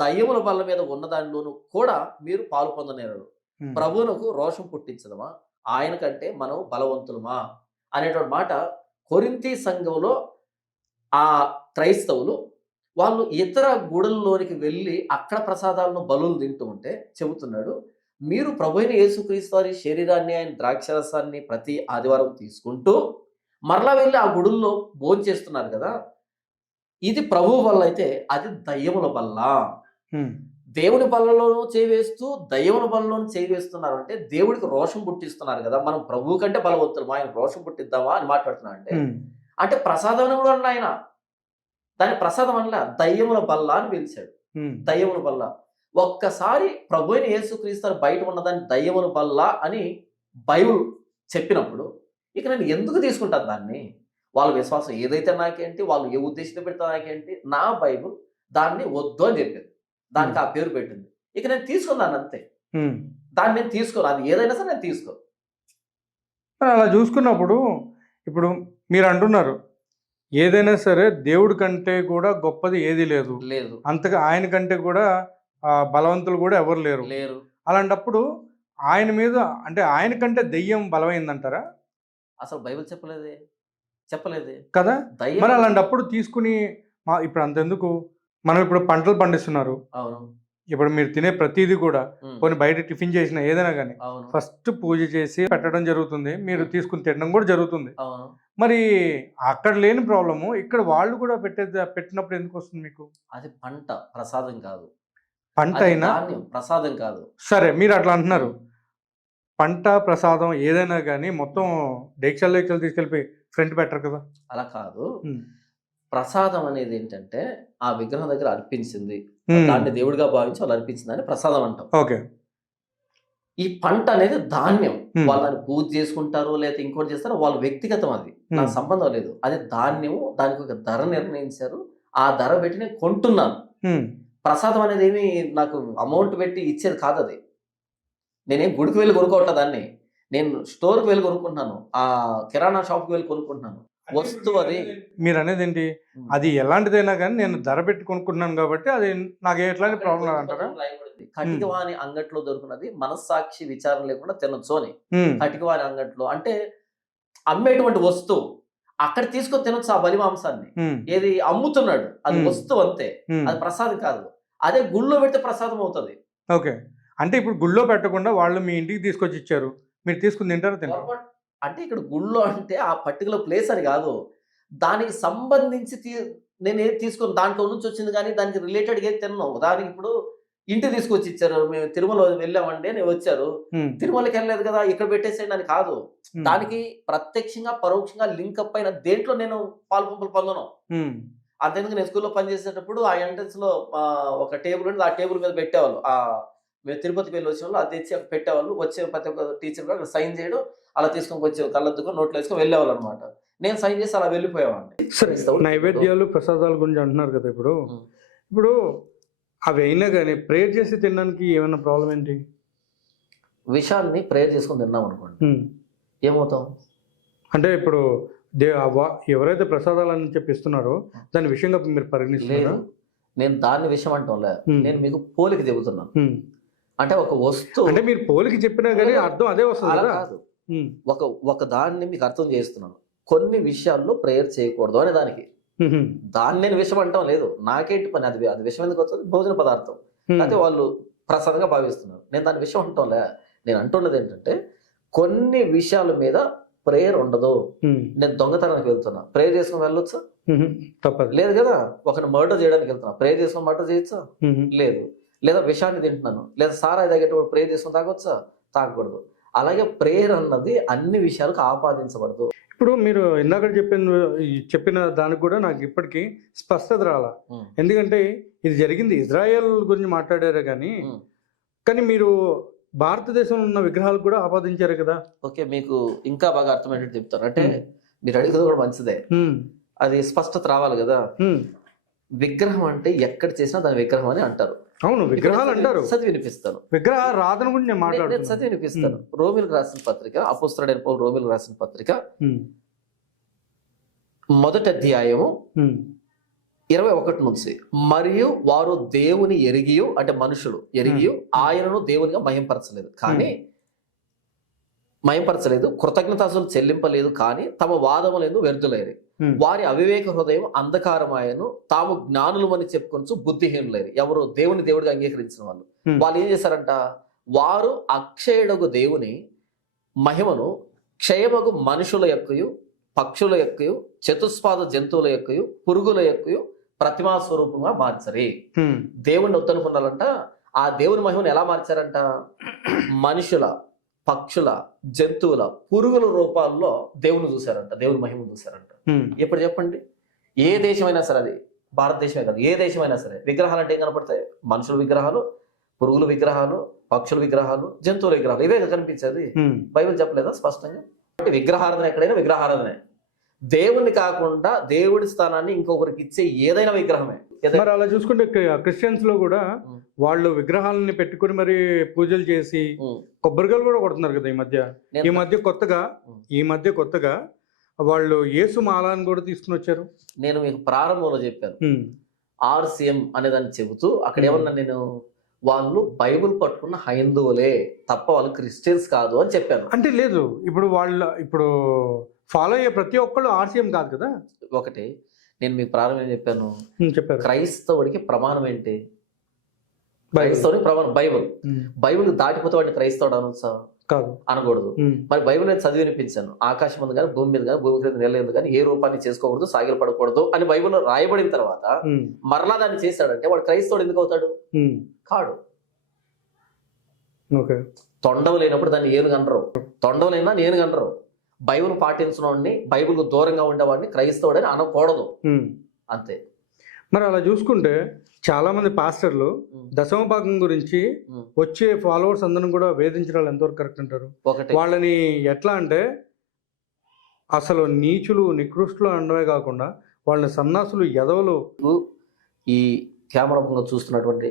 దయ్యముల బల్ల మీద ఉన్నదానిలోను కూడా మీరు పాలు పొందనేరరు. ప్రభువునకు రోషం పుట్టించదమా? ఆయన కంటే మనం బలవంతులమా అనేటువంటి మాట కొరింథీ సంఘంలో ఆ క్రైస్తవులు వాళ్ళు ఇతర గుడుల్లోనికి వెళ్ళి అక్కడ ప్రసాదాలను బలులు తింటూ ఉంటే చెబుతున్నాడు, మీరు ప్రభువైన యేసుక్రీస్తు వారి శరీరాన్ని ఆయన ద్రాక్షరసాన్ని ప్రతి ఆదివారం తీసుకుంటూ మరలా వెళ్ళి ఆ గుడుల్లో భోంచేస్తున్నారు కదా, ఇది ప్రభువు వల్ల అయితే అది దయ్యముల వల్ల. దేవుని బల్లలో చేవేస్తూ దయ్యముల బల్లలో చేవేస్తున్నారు అంటే దేవుడికి రోషం పుట్టిస్తున్నారు కదా. మనం ప్రభువు కంటే బలవంతులు, ఆయన రోషం పుట్టిద్దామా అని మాట్లాడుతున్నా అంటే ప్రసాదం కూడా అన్న ఆయన దాని ప్రసాదం అనలా దయ్యముల బల్ల అని పిలిచాడు. దయ్యముల బల్ల. ఒక్కసారి ప్రభువైన యేసుక్రీస్తు బయట ఉన్నదాన్ని దయ్యముల బల్ల అని బైబిల్ చెప్పినప్పుడు ఇక నేను ఎందుకు తీసుకుంటాను దాన్ని? వాళ్ళ విశ్వాసం ఏదైతే నాకేంటి, వాళ్ళు ఏ ఉద్దేశంతో పెడతా నాకేంటి, నా బైబిల్ దాన్ని వద్దు అని చెప్పింది, దానికి ఆ పేరు పెట్టింది. ఇక నేను తీసుకున్నాను అంతే. దాన్ని నేను తీసుకోను, అది ఏదైనా సరే నేను తీసుకో. అలా చూసుకున్నప్పుడు ఇప్పుడు మీరు అంటున్నారు ఏదైనా సరే దేవుడి కంటే కూడా గొప్పది ఏది లేదు, అంతగా ఆయన కంటే కూడా బలవంతులు కూడా ఎవరు లేరు. అలాంటప్పుడు ఆయన మీద అంటే ఆయన కంటే దెయ్యం బలమైందంటారా? అసలు బైబిల్ చెప్పలేదే కదా. మరి అలాంటప్పుడు తీసుకుని ఇప్పుడు అంతెందుకు, మనం ఇప్పుడు పంటలు పండిస్తున్నారు, ఇప్పుడు మీరు తినే ప్రతిదీ కూడా కొన్ని బయట టిఫిన్ చేసిన ఏదైనా కానీ ఫస్ట్ పూజ చేసి పెట్టడం జరుగుతుంది, మీరు తీసుకుని తినడం కూడా జరుగుతుంది. మరి అక్కడ లేని ప్రాబ్లము ఇక్కడ వాళ్ళు కూడా పెట్టినప్పుడు ఎందుకు వస్తుంది మీకు? అది పంట, ప్రసాదం కాదు. పంట అయినా ప్రసాదం కాదు. సరే, మీరు అట్లా అంటున్నారు. పంట ప్రసాదం ఏదైనా కానీ మొత్తం డేక్షలు తీసుకెళ్ళిపోయి ఫ్రంట్ పెట్టరు కదా. అలా కాదు. ఉమ్. ప్రసాదం అనేది ఏంటంటే ఆ విగ్రహం దగ్గర అర్పించింది, ఉమ్. దాన్ని దేవుడిగా భావించి వాళ్ళు అర్పించిందని ప్రసాదం అంటాం. ఓకే. ఈ పంట అనేది ధాన్యం. ఉమ్. వాళ్ళు దాన్ని పూజ చేసుకుంటారు లేదా ఇంకోటి చేస్తారు, వాళ్ళ వ్యక్తిగతం, అది నాకు సంబంధం లేదు. అది ధాన్యము, దానికి ఒక ధర నిర్ణయించారు, ఆ ధర పెట్టి నేను కొంటున్నాను. ఉమ్. ప్రసాదం అనేది ఏమి నాకు అమౌంట్ పెట్టి ఇచ్చేది కాదు. అది నేనేం గుడికి వెళ్ళి కొనుక్కోవట్లేదు దాన్ని, నేను స్టోర్కి వెళ్ళి కొనుక్కుంటున్నాను, ఆ కిరాణా షాప్కి వెళ్ళి కొనుక్కుంటున్నాను వస్తువు అది. మీరు అనేది ఏంటి, అది ఎలాంటిదైనా కానీ నేను ధర పెట్టి కొనుక్కుంటున్నాను కాబట్టి అది నాకు ఎట్లాంటి ప్రాబ్లం అంటారా? కటికవాని అంగట్లో దొరుకున్నది మనస్సాక్షి విచారం లేకుండా తినొచ్చు అని. కటికవాని అంగట్లో అంటే అమ్మేటువంటి వస్తువు, అక్కడ తీసుకొని తినొచ్చు ఆ బలి మాంసాన్ని. ఏది అమ్ముతున్నాడు అది వస్తువు అంతే, అది ప్రసాదం కాదు. అదే గుళ్ళో పెడితే ప్రసాదం అవుతుంది. ఓకే. అంటే ఇప్పుడు గుళ్ళో పెట్టకుండా వాళ్ళు మీ ఇంటికి తీసుకొచ్చి ఇచ్చారు, మీరు తీసుకుని తింటారా? తింటారు అంటే ఇక్కడ గుళ్ళో అంటే ఆ పర్టికులర్ ప్లేస్ అని కాదు, దానికి సంబంధించి నేను ఏది తీసుకొని దాంట్లో నుంచి వచ్చింది కానీ దానికి రిలేటెడ్గా ఏది తిన్నాను. దానికి ఇప్పుడు ఇంటికి తీసుకొచ్చి ఇచ్చారు, మేము తిరుమల వెళ్ళామండి నేను వచ్చారు, తిరుమలకి వెళ్ళలేదు కదా ఇక్కడ పెట్టేసేయండి అని కాదు. దానికి ప్రత్యక్షంగా పరోక్షంగా లింక్ అప్ అయిన దేంట్లో నేను పాలు పంపులు పొందను. అంతేందుకు నేను స్కూల్లో పనిచేసేటప్పుడు ఆ ఎంట్రన్స్ లో ఒక టేబుల్ ఉంది, ఆ టేబుల్ మీద పెట్టేవాళ్ళు. మేము తిరుపతికి వెళ్ళి వచ్చిన వాళ్ళు అది తెచ్చి అక్కడ పెట్టేవాళ్ళు. వచ్చే ప్రతి ఒక్క టీచర్ కూడా సైన్ చేయడం, అలా తీసుకొని వచ్చే కళ్ళద్దుకొని నోట్లో వేసుకొని వెళ్ళేవాళ్ళు అనమాట. నేను సైన్ చేసి అలా వెళ్ళిపోయేవాడిని. నైవేద్యాలు ప్రసాదాల గురించి అంటున్నారు కదా, ఇప్పుడు అవి అయినా కానీ ప్రేయర్ చేసి తినడానికి ఏమైనా ప్రాబ్లం ఏంటి? విషయాన్ని ప్రేయర్ చేసుకొని తిన్నాం అనుకోండి ఏమవుతాం అంటే ఇప్పుడు ఎవరైతే ప్రసాదాలని చెప్పిస్తున్నారో దాని విషయంగా మీరు పరిగణిస్తున్నారు. నేను దాన్ని విషయం అంటాంలే, నేను మీకు పోలిక చెబుతున్నాను. అంటే ఒక వస్తువు అంటే మీరు పోలికి చెప్పినా కానీ అర్థం అదే వస్తుంది కదా. కాదు, ఒక దాన్ని మీకు అర్థం చేస్తున్నాను. కొన్ని విషయాల్లో ప్రేయర్ చేయకూడదు అనే దానికి, దాన్ని నేను విషయం అంటాం లేదు, నాకేంటి పని, అది విషయం ఎందుకు వస్తుంది, భోజన పదార్థం అయితే వాళ్ళు ప్రసాదంగా భావిస్తున్నారు. నేను దాని విషయం అంటాంలే, నేను అంటున్నది ఏంటంటే కొన్ని విషయాల మీద ప్రేయర్ ఉండదు. నేను దొంగతనానికి వెళ్తున్నా, ప్రేయర్ చేసుకుని వెళ్ళొచ్చా? లేదు కదా. ఒకరిని మర్డర్ చేయడానికి వెళ్తున్నా, ప్రేయర్ చేసుకుని మర్డర్ చేయొచ్చా? లేదు. లేదా విషాన్ని తింటున్నాను, లేదా సారాయి తాగేటప్పుడు ప్రేయర్ చేసుకుని తాగొచ్చా? తాగకూడదు. అలాగే ప్రేయర్ అన్నది అన్ని విషయాలకు ఆపాదించబడదు. ఇప్పుడు మీరు ఇందాక చెప్పిన దానికి కూడా నాకు ఇప్పటికీ స్పష్టత రాలా. ఎందుకంటే ఇది జరిగింది ఇజ్రాయెల్ గురించి మాట్లాడారే కానీ మీరు భారతదేశంలో ఉన్న విగ్రహాలు కూడా ఆపాదించారు కదా. ఓకే, మీకు ఇంకా బాగా అర్థమయ్యేటట్టు చెప్తాను. అంటే మీరు అడిగేది కూడా మంచిదే, అది స్పష్టత రావాలి కదా. విగ్రహం అంటే ఎక్కడ చేసినా దాని విగ్రహం అని అంటారు. అవును, విగ్రహాలు అంటారు. చదివి వినిపిస్తాను, విగ్రహ రాధన గురించి నేను మాట్లాడుతున్నాను. చదివి వినిపిస్తాను. రోమిలకు రాసిన పత్రిక, అపోస్తలుడైన పౌలు రోమిలకు రాసిన పత్రిక 1వ అధ్యాయము 21 నుంచి, మరియు వారు దేవుని ఎరిగియు, అంటే మనుషులు ఎరిగియు ఆయనను దేవునిగా మహింపరచలేదు, కృతజ్ఞతాస్తులు చెల్లింపలేదు, కానీ తమ వాదములందు వ్యర్థులైరి. వారి అవివేక హృదయం అంధకారమాయను, తాము జ్ఞానులమని చెప్పుకొనచ్చు బుద్ధిహీనులైరి. ఎవరు? దేవుడిగా అంగీకరించిన వాళ్ళు. వాళ్ళు ఏం చేశారంట, వారు అక్షయుడగు దేవుని మహిమను క్షయమగు మనుషుల యొక్కయు, పక్షుల యొక్కయు, చతుస్పాద జంతువుల యొక్కయు, పురుగుల యొక్కయు ప్రతిమా స్వరూపంగా మార్చరి. దేవుణ్ణి వద్దనుకున్నారంట, ఆ దేవుని మహిమను ఎలా మార్చారంట, మనుషుల, పక్షుల, జంతువుల, పురుగుల రూపాల్లో దేవుని చూశారంట, దేవుని మహిమను చూశారంట. ఇప్పుడు చెప్పండి, ఏ దేశమైనా సరే, అది భారతదేశమే కాదు, ఏ దేశమైనా సరే విగ్రహాలు అంటే ఏం కనపడతాయి? మనుషుల విగ్రహాలు, పురుగుల విగ్రహాలు, పక్షుల విగ్రహాలు, జంతువుల విగ్రహాలు, ఇవే కనిపించేది. బైబిల్ చెప్పలేదా స్పష్టంగా? విగ్రహారాధన ఎక్కడైనా విగ్రహారాధనే. దేవుణ్ణి కాకుండా దేవుడి స్థానాన్ని ఇంకొకరికి ఇచ్చే ఏదైనా విగ్రహమే. మరి అలా చూసుకుంటే క్రిస్టియన్స్ లో కూడా వాళ్ళు విగ్రహాలని పెట్టుకుని మరి పూజలు చేసి కొబ్బరికాయలు కూడా కొడుతున్నారు కదా. ఈ మధ్య కొత్తగా వాళ్ళు యేసు మాలాన్ని కూడా తీసుకుని వచ్చారు. నేను మీకు ప్రారంభంలో చెప్పాను, RCM అనేదాన్ని చెబుతూ అక్కడ ఏమన్నా నేను, వాళ్ళు బైబుల్ పట్టుకున్న హైందువులే తప్ప వాళ్ళు క్రిస్టియన్స్ కాదు అని చెప్పాను. అంటే లేదు, ఇప్పుడు ఫాలో అయ్యే ప్రతి ఒక్కళ్ళు RCM కాదు కదా. ఒకటి నేను మీకు ప్రారంభం చెప్పాను, క్రైస్తవుడికి ప్రమాణం ఏంటి? క్రైస్తవుడికి ప్రమాణం బైబుల్ దాటిపోతే వాడిని క్రైస్తవుడు అనొచ్చా? కాదు, అనకూడదు. మరి బైబిల్ నేను చదివి వినిపించాను, ఆకాశం ఉంది కానీ భూమి మీద కానీ భూమి క్రింద నెల కానీ ఏ రూపాన్ని చేసుకోకూడదు, సాగిలు పడకూడదు అని బైబిల్లో రాయబడిన తర్వాత మరలా దాన్ని చేశాడంటే వాడు క్రైస్తవుడు ఎందుకు అవుతాడు? కాడు. తొండం లేనప్పుడు దాన్ని ఏనుగు అనరు, తొండం లేనా ఏనుగు అనరు. బైబిల్ పాటించడాన్ని, బైబిల్ దూరంగా ఉండేవాడిని క్రైస్తవుడని అనకూడదు, అంతే. మరి అలా చూసుకుంటే చాలా మంది పాస్టర్లు దశమ భాగం గురించి వచ్చే ఫాలోవర్స్ అందరం కూడా వేధించడం ఎంతవరకు కరెక్ట్ అంటారు? ఒకటి వాళ్ళని ఎట్లా అంటే అసలు నీచులు నికృష్టులు అనడమే కాకుండా వాళ్ళని సన్నాసులు ఎదవలు. ఈ కెమెరా ముందు చూస్తున్నటువంటి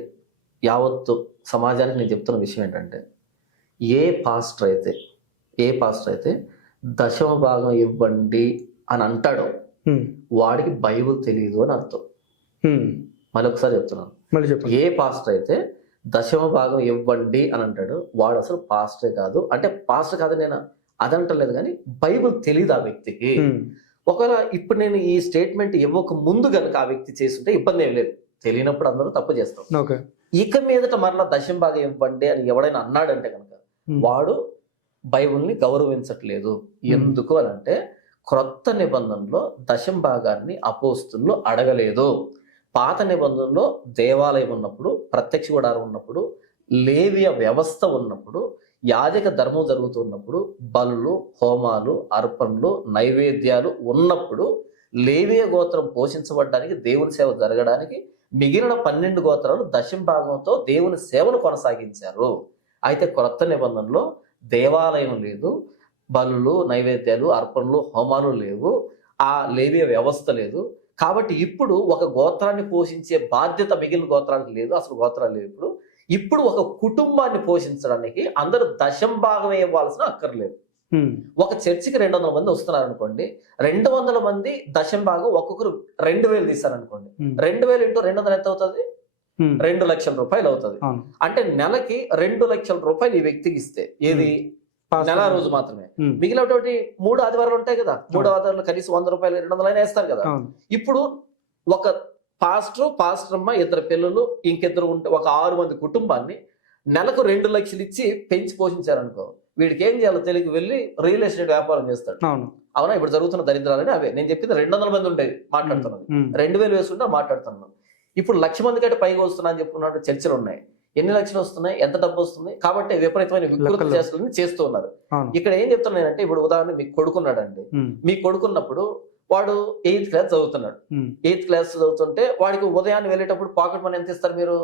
యావత్తు సమాజానికి నేను చెప్తున్న విషయం ఏంటంటే, ఏ పాస్టర్ అయితే దశమ భాగం ఇవ్వండి అని అంటాడో వాడికి బైబిల్ తెలియదు అని అర్థం. మళ్ళీ ఒకసారి చెప్తున్నాను, మళ్ళీ చెప్పండి. ఏ పాస్టర్ అయితే దశమ భాగం ఇవ్వండి అని అంటాడు వాడు అసలు పాస్టరే కాదు. అంటే పాస్టర్ కాదు నేను అదంటలేదు, కానీ బైబిల్ తెలియదు ఆ వ్యక్తికి. ఒకవేళ ఇప్పుడు నేను ఈ స్టేట్మెంట్ ఇవ్వక ముందు కనుక ఆ వ్యక్తి చేస్తుంటే ఇబ్బంది ఏం లేదు, తెలియనప్పుడు అందరూ తప్పు చేస్తాం. ఇక మీదట మరలా దశమ భాగం ఇవ్వండి అని ఎవడైనా అన్నాడంటే కనుక వాడు బైబిల్ని గౌరవించట్లేదు. ఎందుకు అని అంటే, క్రొత్త నిబంధనలో దశమ భాగాన్ని అపోస్తులు అడగలేదు. పాత నిబంధనలో దేవాలయం ఉన్నప్పుడు, ప్రత్యక్ష గుడారం ఉన్నప్పుడు, లేవియ వ్యవస్థ ఉన్నప్పుడు, యాజక ధర్మం జరుగుతున్నప్పుడు, బలులు, హోమాలు, అర్పణలు, నైవేద్యాలు ఉన్నప్పుడు లేవియ గోత్రం పోషించబడడానికి, దేవుని సేవ జరగడానికి మిగిలిన 12 గోత్రాలు దశమ భాగంతో దేవుని సేవను కొనసాగించారు. అయితే క్రొత్త నిబంధనలో దేవాలయం లేదు, బలులు, నైవేద్యాలు, అర్పణలు, హోమాలు లేవు, ఆ లేవియ వ్యవస్థ లేదు. కాబట్టి ఇప్పుడు ఒక గోత్రాన్ని పోషించే బాధ్యత మిగిలిన గోత్రానికి లేదు, అసలు గోత్రాలు లేవు. ఇప్పుడు ఒక కుటుంబాన్ని పోషించడానికి అందరూ దశమ భాగం ఇవ్వాల్సిన అక్కర్లేదు. ఒక చర్చికి 200 మంది వస్తున్నారు అనుకోండి, 200 మంది దశమ భాగం ఒక్కొక్కరు 2000 తీశారనుకోండి, 2000 ఇంటూ 200 ఎంత అవుతుంది? 2 లక్షల రూపాయలు అవుతుంది. అంటే నెలకి 2 లక్షల రూపాయలు ఈ వ్యక్తికి ఇస్తే, ఏది నెల రోజు మాత్రమే, మిగిలినటువంటి 3 ఆదివారాలు ఉంటాయి కదా, 3 ఆదివారాలు కనీసం 100 రూపాయలు 200 అయినా వేస్తారు కదా. ఇప్పుడు ఒక పాస్టర్ అమ్మ, 2 పిల్లలు, ఇంకిద్దరు ఉంటే ఒక 6 మంది కుటుంబాన్ని నెలకు 2 లక్షలు ఇచ్చి పెంచి పోషించారనుకో, వీడికి ఏం చేయాలో తెలియక వెళ్ళి రియల్ ఎస్టేట్ వ్యాపారం చేస్తాడు. అవునా? ఇప్పుడు జరుగుతున్న దరిద్రాలని అవే. నేను చెప్పింది 200 మంది ఉండేది మాట్లాడుతున్నది, 2000 వేసుకుంటే మాట్లాడుతున్నాను. ఇప్పుడు 1,00,000 మంది కంటే పైగా వస్తున్నా అని చెప్పుకున్నట్టు చర్చలు ఉన్నాయి. ఎన్ని లక్షలు వస్తున్నాయి, ఎంత డబ్బు వస్తుంది, కాబట్టి విపరీతమైన వికృత చేష్టలని చేస్తూ ఉన్నారు. ఇక్కడ ఏం చెప్తున్నానంటే, ఇప్పుడు ఉదాహరణ మీకు కొడుకున్నాడండి, మీకు కొడుకున్నప్పుడు వాడు 8th క్లాస్ చదువుతున్నాడు. 8th క్లాస్ చదువుతుంటే వాడికి ఉదయాన్నే వెళ్ళేటప్పుడు పాకెట్ మనీ ఎంత ఇస్తారు మీరు?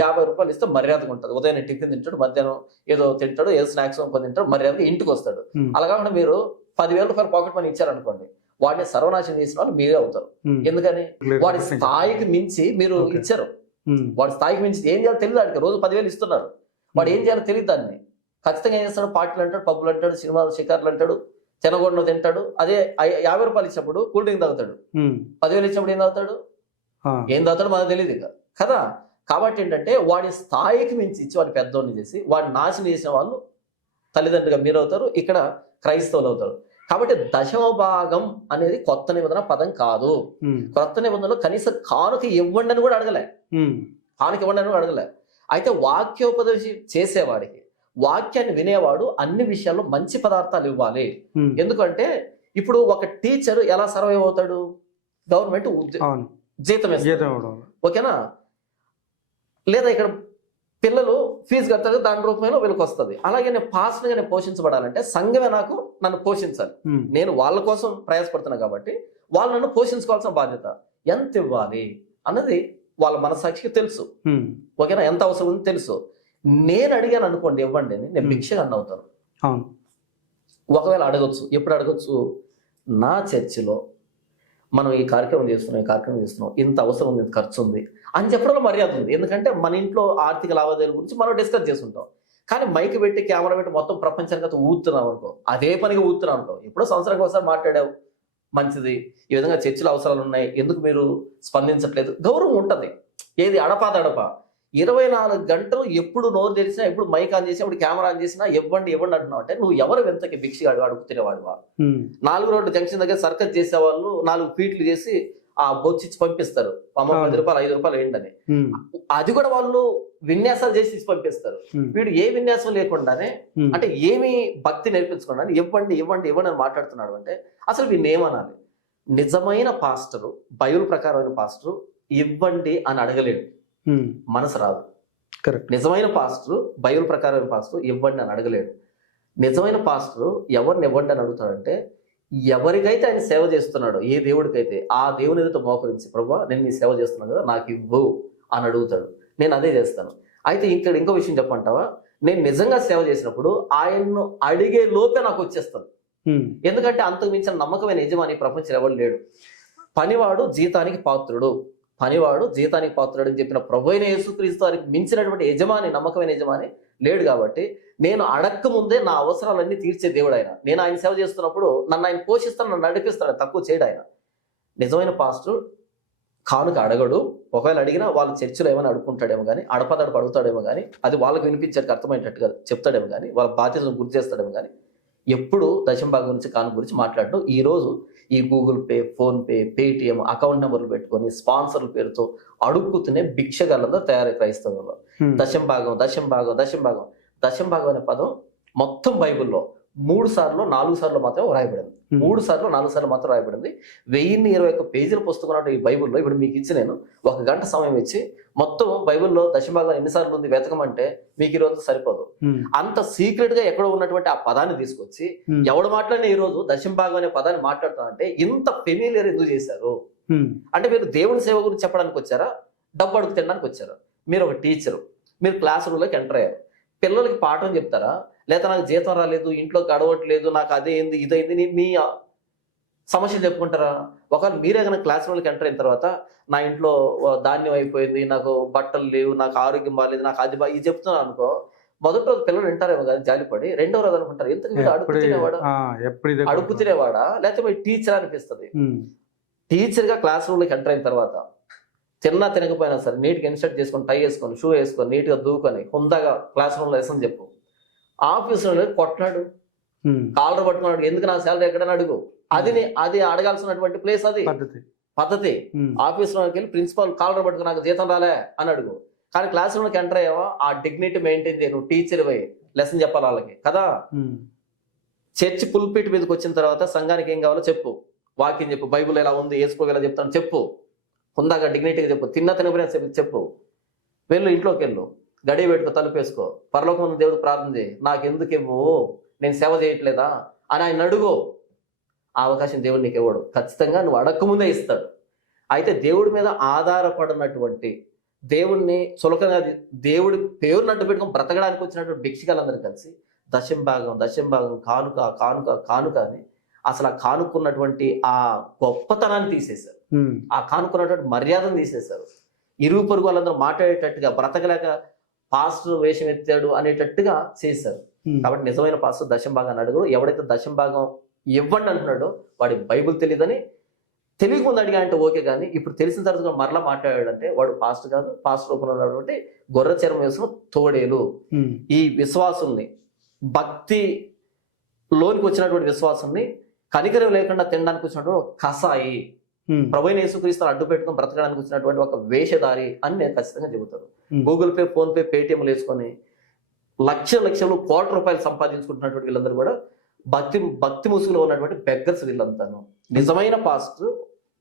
50 రూపాయలు ఇస్తే మర్యాదగా ఉంటుంది. ఉదయం టిఫిన్ తింటాడు, మధ్యాహ్నం ఏదో తింటాడు, ఏదో స్నాక్స్ కొని తింటాడు, మర్యాదగా ఇంటికి వస్తాడు. అలా కాకుండా మీరు 10,000 రూపాయలు పాకెట్ మనీ ఇచ్చారనుకోండి, వాడిని సర్వనాశనం చేసిన వాళ్ళు మీరే అవుతారు. ఎందుకని? వాడి స్థాయికి మించి మీరు ఇచ్చారు. వాడి స్థాయికి మించి ఏం చేయాలో తెలియదు. వాడికి రోజు 10,000 ఇస్తున్నారు, వాడు ఏం చేయాలో తెలియదు. దాన్ని ఖచ్చితంగా ఏం చేస్తాడు? పార్టీలు అంటాడు, పబ్బులు అంటాడు, సినిమాలు షికార్లు అంటాడు, చెనగొండ తింటాడు. అదే 50 రూపాయలు ఇచ్చినప్పుడు కూల్ డ్రింక్ తాగుతాడు, 10,000 ఇచ్చినప్పుడు ఏం తాగుతాడు మనకు తెలియదు ఇక కదా. కాబట్టి ఏంటంటే, వాడి స్థాయికి మించి ఇచ్చి వాడి పెద్దోడిని చేసి వాడిని నాశనం చేసిన వాళ్ళు తల్లిదండ్రులుగా మీరు అవుతారు, ఇక్కడ క్రైస్తవులు అవుతారు. కాబట్టి దశమ భాగం అనేది కొత్త నిబంధన పదం కాదు. కొత్త నిబంధనలో కనీసం కానుక ఇవ్వండి అని కూడా అడగలే, కానుక ఇవ్వండి అని కూడా అడగలే. అయితే వాక్యోపదేశం చేసేవాడికి, వాక్యాన్ని వినేవాడు అన్ని విషయాల్లో మంచి పదార్థాలు ఇవ్వాలి. ఎందుకంటే ఇప్పుడు ఒక టీచర్ ఎలా సర్వైవ్ అవుతాడు? గవర్నమెంట్ జీతం ఇస్తుంది, ఓకేనా? లేదా ఇక్కడ పిల్లలు ఫీజు కడతారు, దాని రూపంలో వీళ్ళకి వస్తుంది. అలాగే నేను పాస్టర్గా నేను పోషించబడాలంటే సంఘమే నన్ను పోషించాలి. నేను వాళ్ళ కోసం ప్రయాసపడుతున్నా కాబట్టి వాళ్ళు నన్ను పోషించుకోవాల్సిన బాధ్యత. ఎంత ఇవ్వాలి అన్నది వాళ్ళ మనసాక్షికి తెలుసు, ఓకేనా? ఎంత అవసరం ఉంది తెలుసు. నేను అడిగాను అనుకోండి ఇవ్వండి అని, నేను భిక్షగా అన్న అవుతాను. ఒకవేళ అడగొచ్చు, ఎప్పుడు అడగొచ్చు? నా చర్చిలో మనం ఈ కార్యక్రమం చేస్తున్నాం, ఇంత అవసరం ఉంది, ఇంత ఖర్చు ఉంది అని చెప్పడంలో మర్యాద ఉంది. ఎందుకంటే మన ఇంట్లో ఆర్థిక లావాదేవీల గురించి మనం డిస్కస్ చేసుకుంటాం. కానీ మైక్ పెట్టి కెమెరా పెట్టి మొత్తం ప్రపంచానికి ఊతున్నాం అనుకో, అదే పనిగా ఊతున్నాం అనుకో, ఎప్పుడో సంవత్సరానికి ఒకసారి మాట్లాడావు, మంచిది. ఈ విధంగా చర్చలు అవసరాలు ఉన్నాయి, ఎందుకు మీరు స్పందించట్లేదు? గౌరవం ఉంటుంది. ఏది అడప 24 గంటలు ఎప్పుడు నోరు తెరిచినా, ఎప్పుడు మైక్ ఆన్ చేసినా, ఎప్పుడు కెమెరా ఆన్ చేసినా ఇవ్వండి అంటున్నావు అంటే నువ్వు ఎవరు వెంతకి భిక్షగా అడుగుతున్నవాడు? 4 రోడ్డు జంక్షన్ దగ్గర సర్కస్ చేసేవాళ్ళు 4 ఫీట్లు చేసి ఆ బొచ్చిచ్చి పంపిస్తారు, అమ్మ 10 రూపాయలు 5 రూపాయలు ఏంటని. అది కూడా వాళ్ళు విన్యాసాలు చేసి పంపిస్తారు. వీడు ఏ విన్యాసం లేకుండానే, అంటే ఏమి భక్తి నేర్పించకుండా ఇవ్వండి అని మాట్లాడుతున్నాడు అంటే అసలు వీడిని ఏమనాలి? నిజమైన పాస్టరు, బైబిల్ ప్రకారమైన పాస్టరు ఇవ్వండి అని అడగలేడు, మనసు రాదు. నిజమైన పాస్టర్, బైబిల్ ప్రకారమైన పాస్టర్ ఇవ్వండి అని అడగలేడు. నిజమైన పాస్టర్ ఎవరిని ఇవ్వండి అని అడుగుతాడంటే, ఎవరికైతే ఆయన సేవ చేస్తున్నాడో, ఏ దేవుడికైతే ఆ దేవుని ఎదుట మోకరించి, ప్రభువా నేను నీ సేవ చేస్తున్నాను కదా నాకు ఇవ్వు అని అడుగుతాడు. నేను అదే చేస్తాను. అయితే ఇక్కడ ఇంకో విషయం చెప్పంటావా, నేను నిజంగా సేవ చేసినప్పుడు ఆయన్ను అడిగే లోపే నాకు వచ్చేస్తుంది. ఎందుకంటే అంతకు మించిన నమ్మకమైన యజమాని ప్రపంచంలో ఎవరు లేడు. పనివాడు జీతానికి పాత్రుడు, పనివాడు జీతానికి పాత్రుడు అని చెప్పిన ప్రభు అయిన యేసుక్రీస్తు వారికి మించినటువంటి యజమాని, నమ్మకమైన యజమాని లేడు. కాబట్టి నేను అడక్క ముందే నా అవసరాలన్నీ తీర్చే దేవుడు ఆయన. నేను ఆయన సేవ చేస్తున్నప్పుడు నన్ను ఆయన పోషిస్తాను, నన్ను నడిపిస్తాడు, తక్కువ చేయడు ఆయన. నిజమైన పాస్టర్ కానుక అడగడు. ఒకవేళ అడిగినా వాళ్ళ చర్చిలో ఏమైనా అడుగుకుంటాడేమో కానీ, అడపదడప అడుగుతాడేమో కానీ, అది వాళ్ళకి వినిపించేట్టు అర్థమయ్యేటట్టుగా చెప్తాడేమో కానీ, వాళ్ళ బాధ్యతను గుర్తు చేస్తాడేమో కానీ, ఎప్పుడు దశంభాగం గురించి కానుక గురించి మాట్లాడటం. ఈరోజు ఈ Google pay, PhonePe, Paytm account నెంబర్లు పెట్టుకొని స్పాన్సర్ల పేరుతో అడుక్కుతూనే భిక్షగాళ్ళందరూ తయారై క్రైస్తవంలో. దశంభాగం దశంభాగం దశంభాగం దశంభాగం అనే పదం మొత్తం బైబిల్లో 3 సార్లు 4 సార్లు మాత్రమే రాయబడింది. 3 సార్లు 4 సార్లు మాత్రం రాయబడింది. 1021 పేజీల పుస్తకం ఈ బైబిల్లో ఇప్పుడు మీకు ఇచ్చి నేను 1 గంట సమయం ఇచ్చి మొత్తం బైబిల్లో దశంభాగం ఎన్నిసార్లు ఉంది వెతకమంటే మీకు ఈ రోజు సరిపోదు. అంత సీక్రెట్ గా ఎక్కడో ఉన్నటువంటి ఆ పదాన్ని తీసుకొచ్చి ఎవడు మాట్లాడినా ఈ రోజు దశంభాగం అనే పదాన్ని మాట్లాడుతానంటే ఇంత ఫెమిలియర్ ఎందుకు చేశారు అంటే, మీరు దేవుని సేవ గురించి చెప్పడానికి వచ్చారా, డబ్బు అడుగు తినడానికి వచ్చారా? మీరు ఒక టీచరు, మీరు క్లాస్ రూమ్లోకి ఎంటర్ అయ్యారు, పిల్లలకి పాఠం చెప్తారా, లేదా నాకు జీతం రాలేదు, ఇంట్లో గడవట్లేదు, నాకు అదేంది ఇదైంది మీ సమస్యలు చెప్పుకుంటారా? ఒకవేళ మీరే కనుక క్లాస్ రూమ్లోకి ఎంటర్ అయిన తర్వాత నా ఇంట్లో ధాన్యం అయిపోయింది, నాకు బట్టలు లేవు, నాకు ఆరోగ్యం బాగాలేదు, నాకు అది ఇది చెప్తున్నాను అనుకో, మొదటి రోజు పిల్లలు వింటారేమో కానీ జాలిపడి, రెండో రోజు అనుకుంటారు ఎందుకు వీడు అడుగు తినేవాడా లేకపోతే మీరు టీచర్ అనిపిస్తుంది. టీచర్ గా క్లాస్ రూమ్లోకి ఎంటర్ అయిన తర్వాత తిన్నా తినకపోయినా సరే నీట్గా ఇన్స్ట్రక్ట్ చేసుకొని, టై వేసుకొని, షూ వేసుకొని, నీట్గా దూకొని హుందాగా క్లాస్ రూమ్లో లెసన్ చెప్పు. ఆఫీసులో కొట్లాడు, కాలర్ పట్టుకున్నాడు, ఎందుకు నా శాలరీ ఎక్కడని అడుగు. అది అడగాల్సినటువంటి ప్లేస్, అది పద్ధతి. ఆఫీసులోకి వెళ్ళి ప్రిన్సిపాల్ కాలర్ పట్టుకుని నాకు జీతం రాలే అని అడుగు. కానీ క్లాస్ రూమ్లోకి ఎంటర్ అయ్యావా, ఆ డిగ్నిటీ మెయింటైన్ చేయి. నువ్వు టీచర్ పోయి లెసన్ చెప్పాలి వాళ్ళకి కదా. చర్చ్ పుల్పిట్ మీదకి వచ్చిన తర్వాత సంఘానికి ఏం కావాలో చెప్పు, వాక్యం చెప్పు, బైబుల్ ఎలా ఉంది, ఏసుకో ఎలా చెప్తాను చెప్పు, హుందాగా డిగ్నిటీగా చెప్పు, తినపోయినా చెప్పు. వెళ్ళు, ఇంట్లోకి వెళ్ళు, గడియ పెట్టుకో, తలుపేసుకో, పరలోకం ఉన్న దేవుడు ప్రార్థన చేయి, నాకు ఎందుకు ఇవ్వు, నేను సేవ చేయట్లేదా అని ఆయన అడుగు. ఆ అవకాశం దేవుడు నీకు ఇవ్వడు, ఖచ్చితంగా నువ్వు అడగకముందే ఇస్తాడు. అయితే దేవుడి మీద ఆధారపడినటువంటి, దేవుడిని చులకగా దేవుడి పేరుని అడ్డు పెట్టుకొని బ్రతకడానికి వచ్చినటువంటి భిక్షగాలందరూ కలిసి దశంభాగం దశంభాగం కానుక కానుక కానుక అని అసలు ఆ కానుకున్నటువంటి ఆ గొప్పతనాన్ని తీసేశారు, ఆ కానుకున్నటువంటి మర్యాదను తీసేశారు. ఇరుగు పొరుగు వాళ్ళందరూ మాట్లాడేటట్టుగా, బ్రతకలేక పాస్టర్ వేషం ఎత్తాడు అనేటట్టుగా చేశారు. కాబట్టి నిజమైన పాస్టర్ దశంభాగాన్ని అడుగు. ఎవడైతే దశంభాగం ఇవ్వండి అంటున్నాడో వాడి బైబుల్ తెలియదని, తెలియకుండా అడిగా అంటే ఓకే, కానీ ఇప్పుడు తెలిసిన తర్వాత మరలా మాట్లాడాడంటే వాడు పాస్టర్ కాదు. పాస్టర్ రూపంలో ఉన్నటువంటి గొర్రె చర్మం వేసుకున్న తోడేలు. ఈ విశ్వాసుల్ని, భక్తి లోనికి వచ్చినటువంటి విశ్వాసుల్ని కనికరం లేకుండా తినడానికి వచ్చినటువంటి కసాయి, ప్రభువైన యేసుక్రీస్తుని అడ్డు పెట్టుకుని బ్రతకడానికి వచ్చినటువంటి ఒక వేషధారి అని నేను ఖచ్చితంగా చెబుతాను. గూగుల్ పే, ఫోన్ పే, పేటిఎంలు వేసుకొని లక్షలు కోట్ల రూపాయలు సంపాదించుకుంటున్నటువంటి వీళ్ళందరూ కూడా భక్తి ముసుగులో ఉన్నటువంటి బెగ్గర్స్ వీళ్ళంతాను. నిజమైన పాస్టర్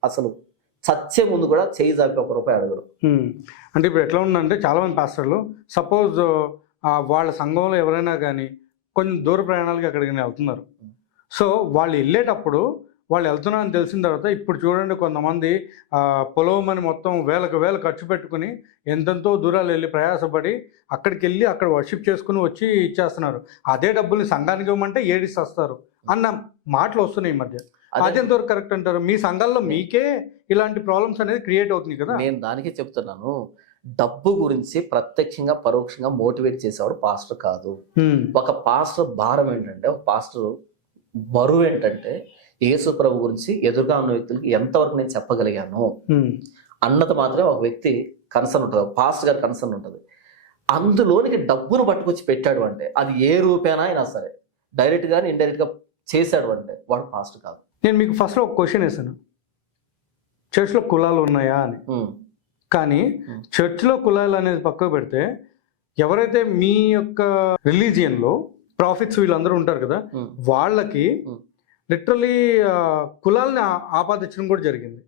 అసలు చచ్చే ముందు కూడా చేయి జాపి ₹1 అడగడు. అంటే ఇప్పుడు ఎట్లా ఉందంటే చాలా మంది పాస్టర్లు సపోజ్ వాళ్ళ సంఘంలో ఎవరైనా కానీ కొంచెం దూర ప్రయాణాలకి అక్కడికి వెళ్తున్నారు. సో వాళ్ళు వెళ్ళేటప్పుడు వాళ్ళు వెళ్తున్నారని తెలిసిన తర్వాత, ఇప్పుడు చూడండి కొంతమంది పొలవమని మొత్తం వేలకు ఖర్చు పెట్టుకుని ఎంతెంతో దూరాలు వెళ్ళి ప్రయాసపడి అక్కడికి వెళ్ళి అక్కడ వర్షిప్ చేసుకుని వచ్చి ఇచ్చేస్తున్నారు. అదే డబ్బుల్ని సంఘానికి ఇవ్వమంటే ఏడిస్తారు అన్న మాటలు వస్తున్నాయి ఈ మధ్య. అది ఎంతవరకు కరెక్ట్ అంటారు? మీ సంఘాల్లో మీకే ఇలాంటి ప్రాబ్లమ్స్ అనేది క్రియేట్ అవుతుంది కదా. నేను దానికే చెప్తున్నాను, డబ్బు గురించి ప్రత్యక్షంగా పరోక్షంగా మోటివేట్ చేసేవాడు పాస్టర్ కాదు. ఒక పాస్టర్ భారం ఏంటంటే, ఒక పాస్టర్ బరువు ఏంటంటే, యేసు ప్రభు గురించి ఎదురుగా ఉన్న వ్యక్తులకి ఎంతవరకు నేను చెప్పగలిగాను అన్నది మాత్రమే ఒక వ్యక్తి కన్సర్న్ ఉంటుంది, పాస్టర్ గారి కన్సర్న్ ఉంటుంది. అందులోనికి డబ్బును పట్టుకొచ్చి పెట్టాడు అంటే, అది ఏ రూపేనా అయినా సరే, డైరెక్ట్ గానీ ఇండైరెక్ట్ గా చేశాడు అంటే వాడు పాస్టర్ కాదు. నేను మీకు ఫస్ట్లో ఒక క్వశ్చన్ వేసాను, చర్చ్లో కులాలు ఉన్నాయా అని. కానీ చర్చ్లో కులాలు అనేది పక్కకు పెడితే, ఎవరైతే మీ యొక్క రిలీజియన్లో ప్రాఫిట్స్ వీళ్ళందరూ ఉంటారు కదా, వాళ్ళకి లిటరలీ కులాలని ఆపాదించడం కూడా జరిగింది.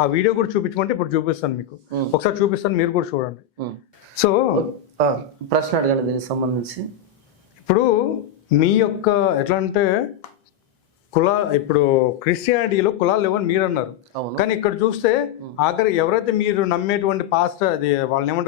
ఆ వీడియో కూడా చూపించమంటే ఇప్పుడు చూపిస్తాను మీకు, ఒకసారి చూపిస్తాను, మీరు కూడా చూడండి. సో ప్రశ్న అడగండి దీనికి సంబంధించి. ఇప్పుడు మీ యొక్క ఎట్లా అంటే ఇప్పుడు క్రిస్టియానిటీలో కులాలు లేవని మీరు అన్నారు, అవును. కానీ ఇక్కడ చూస్తే ఆఖరి ఎవరైతే మీరు నమ్మేటువంటి పాస్టర్ అది వాళ్ళని ఏమంటారు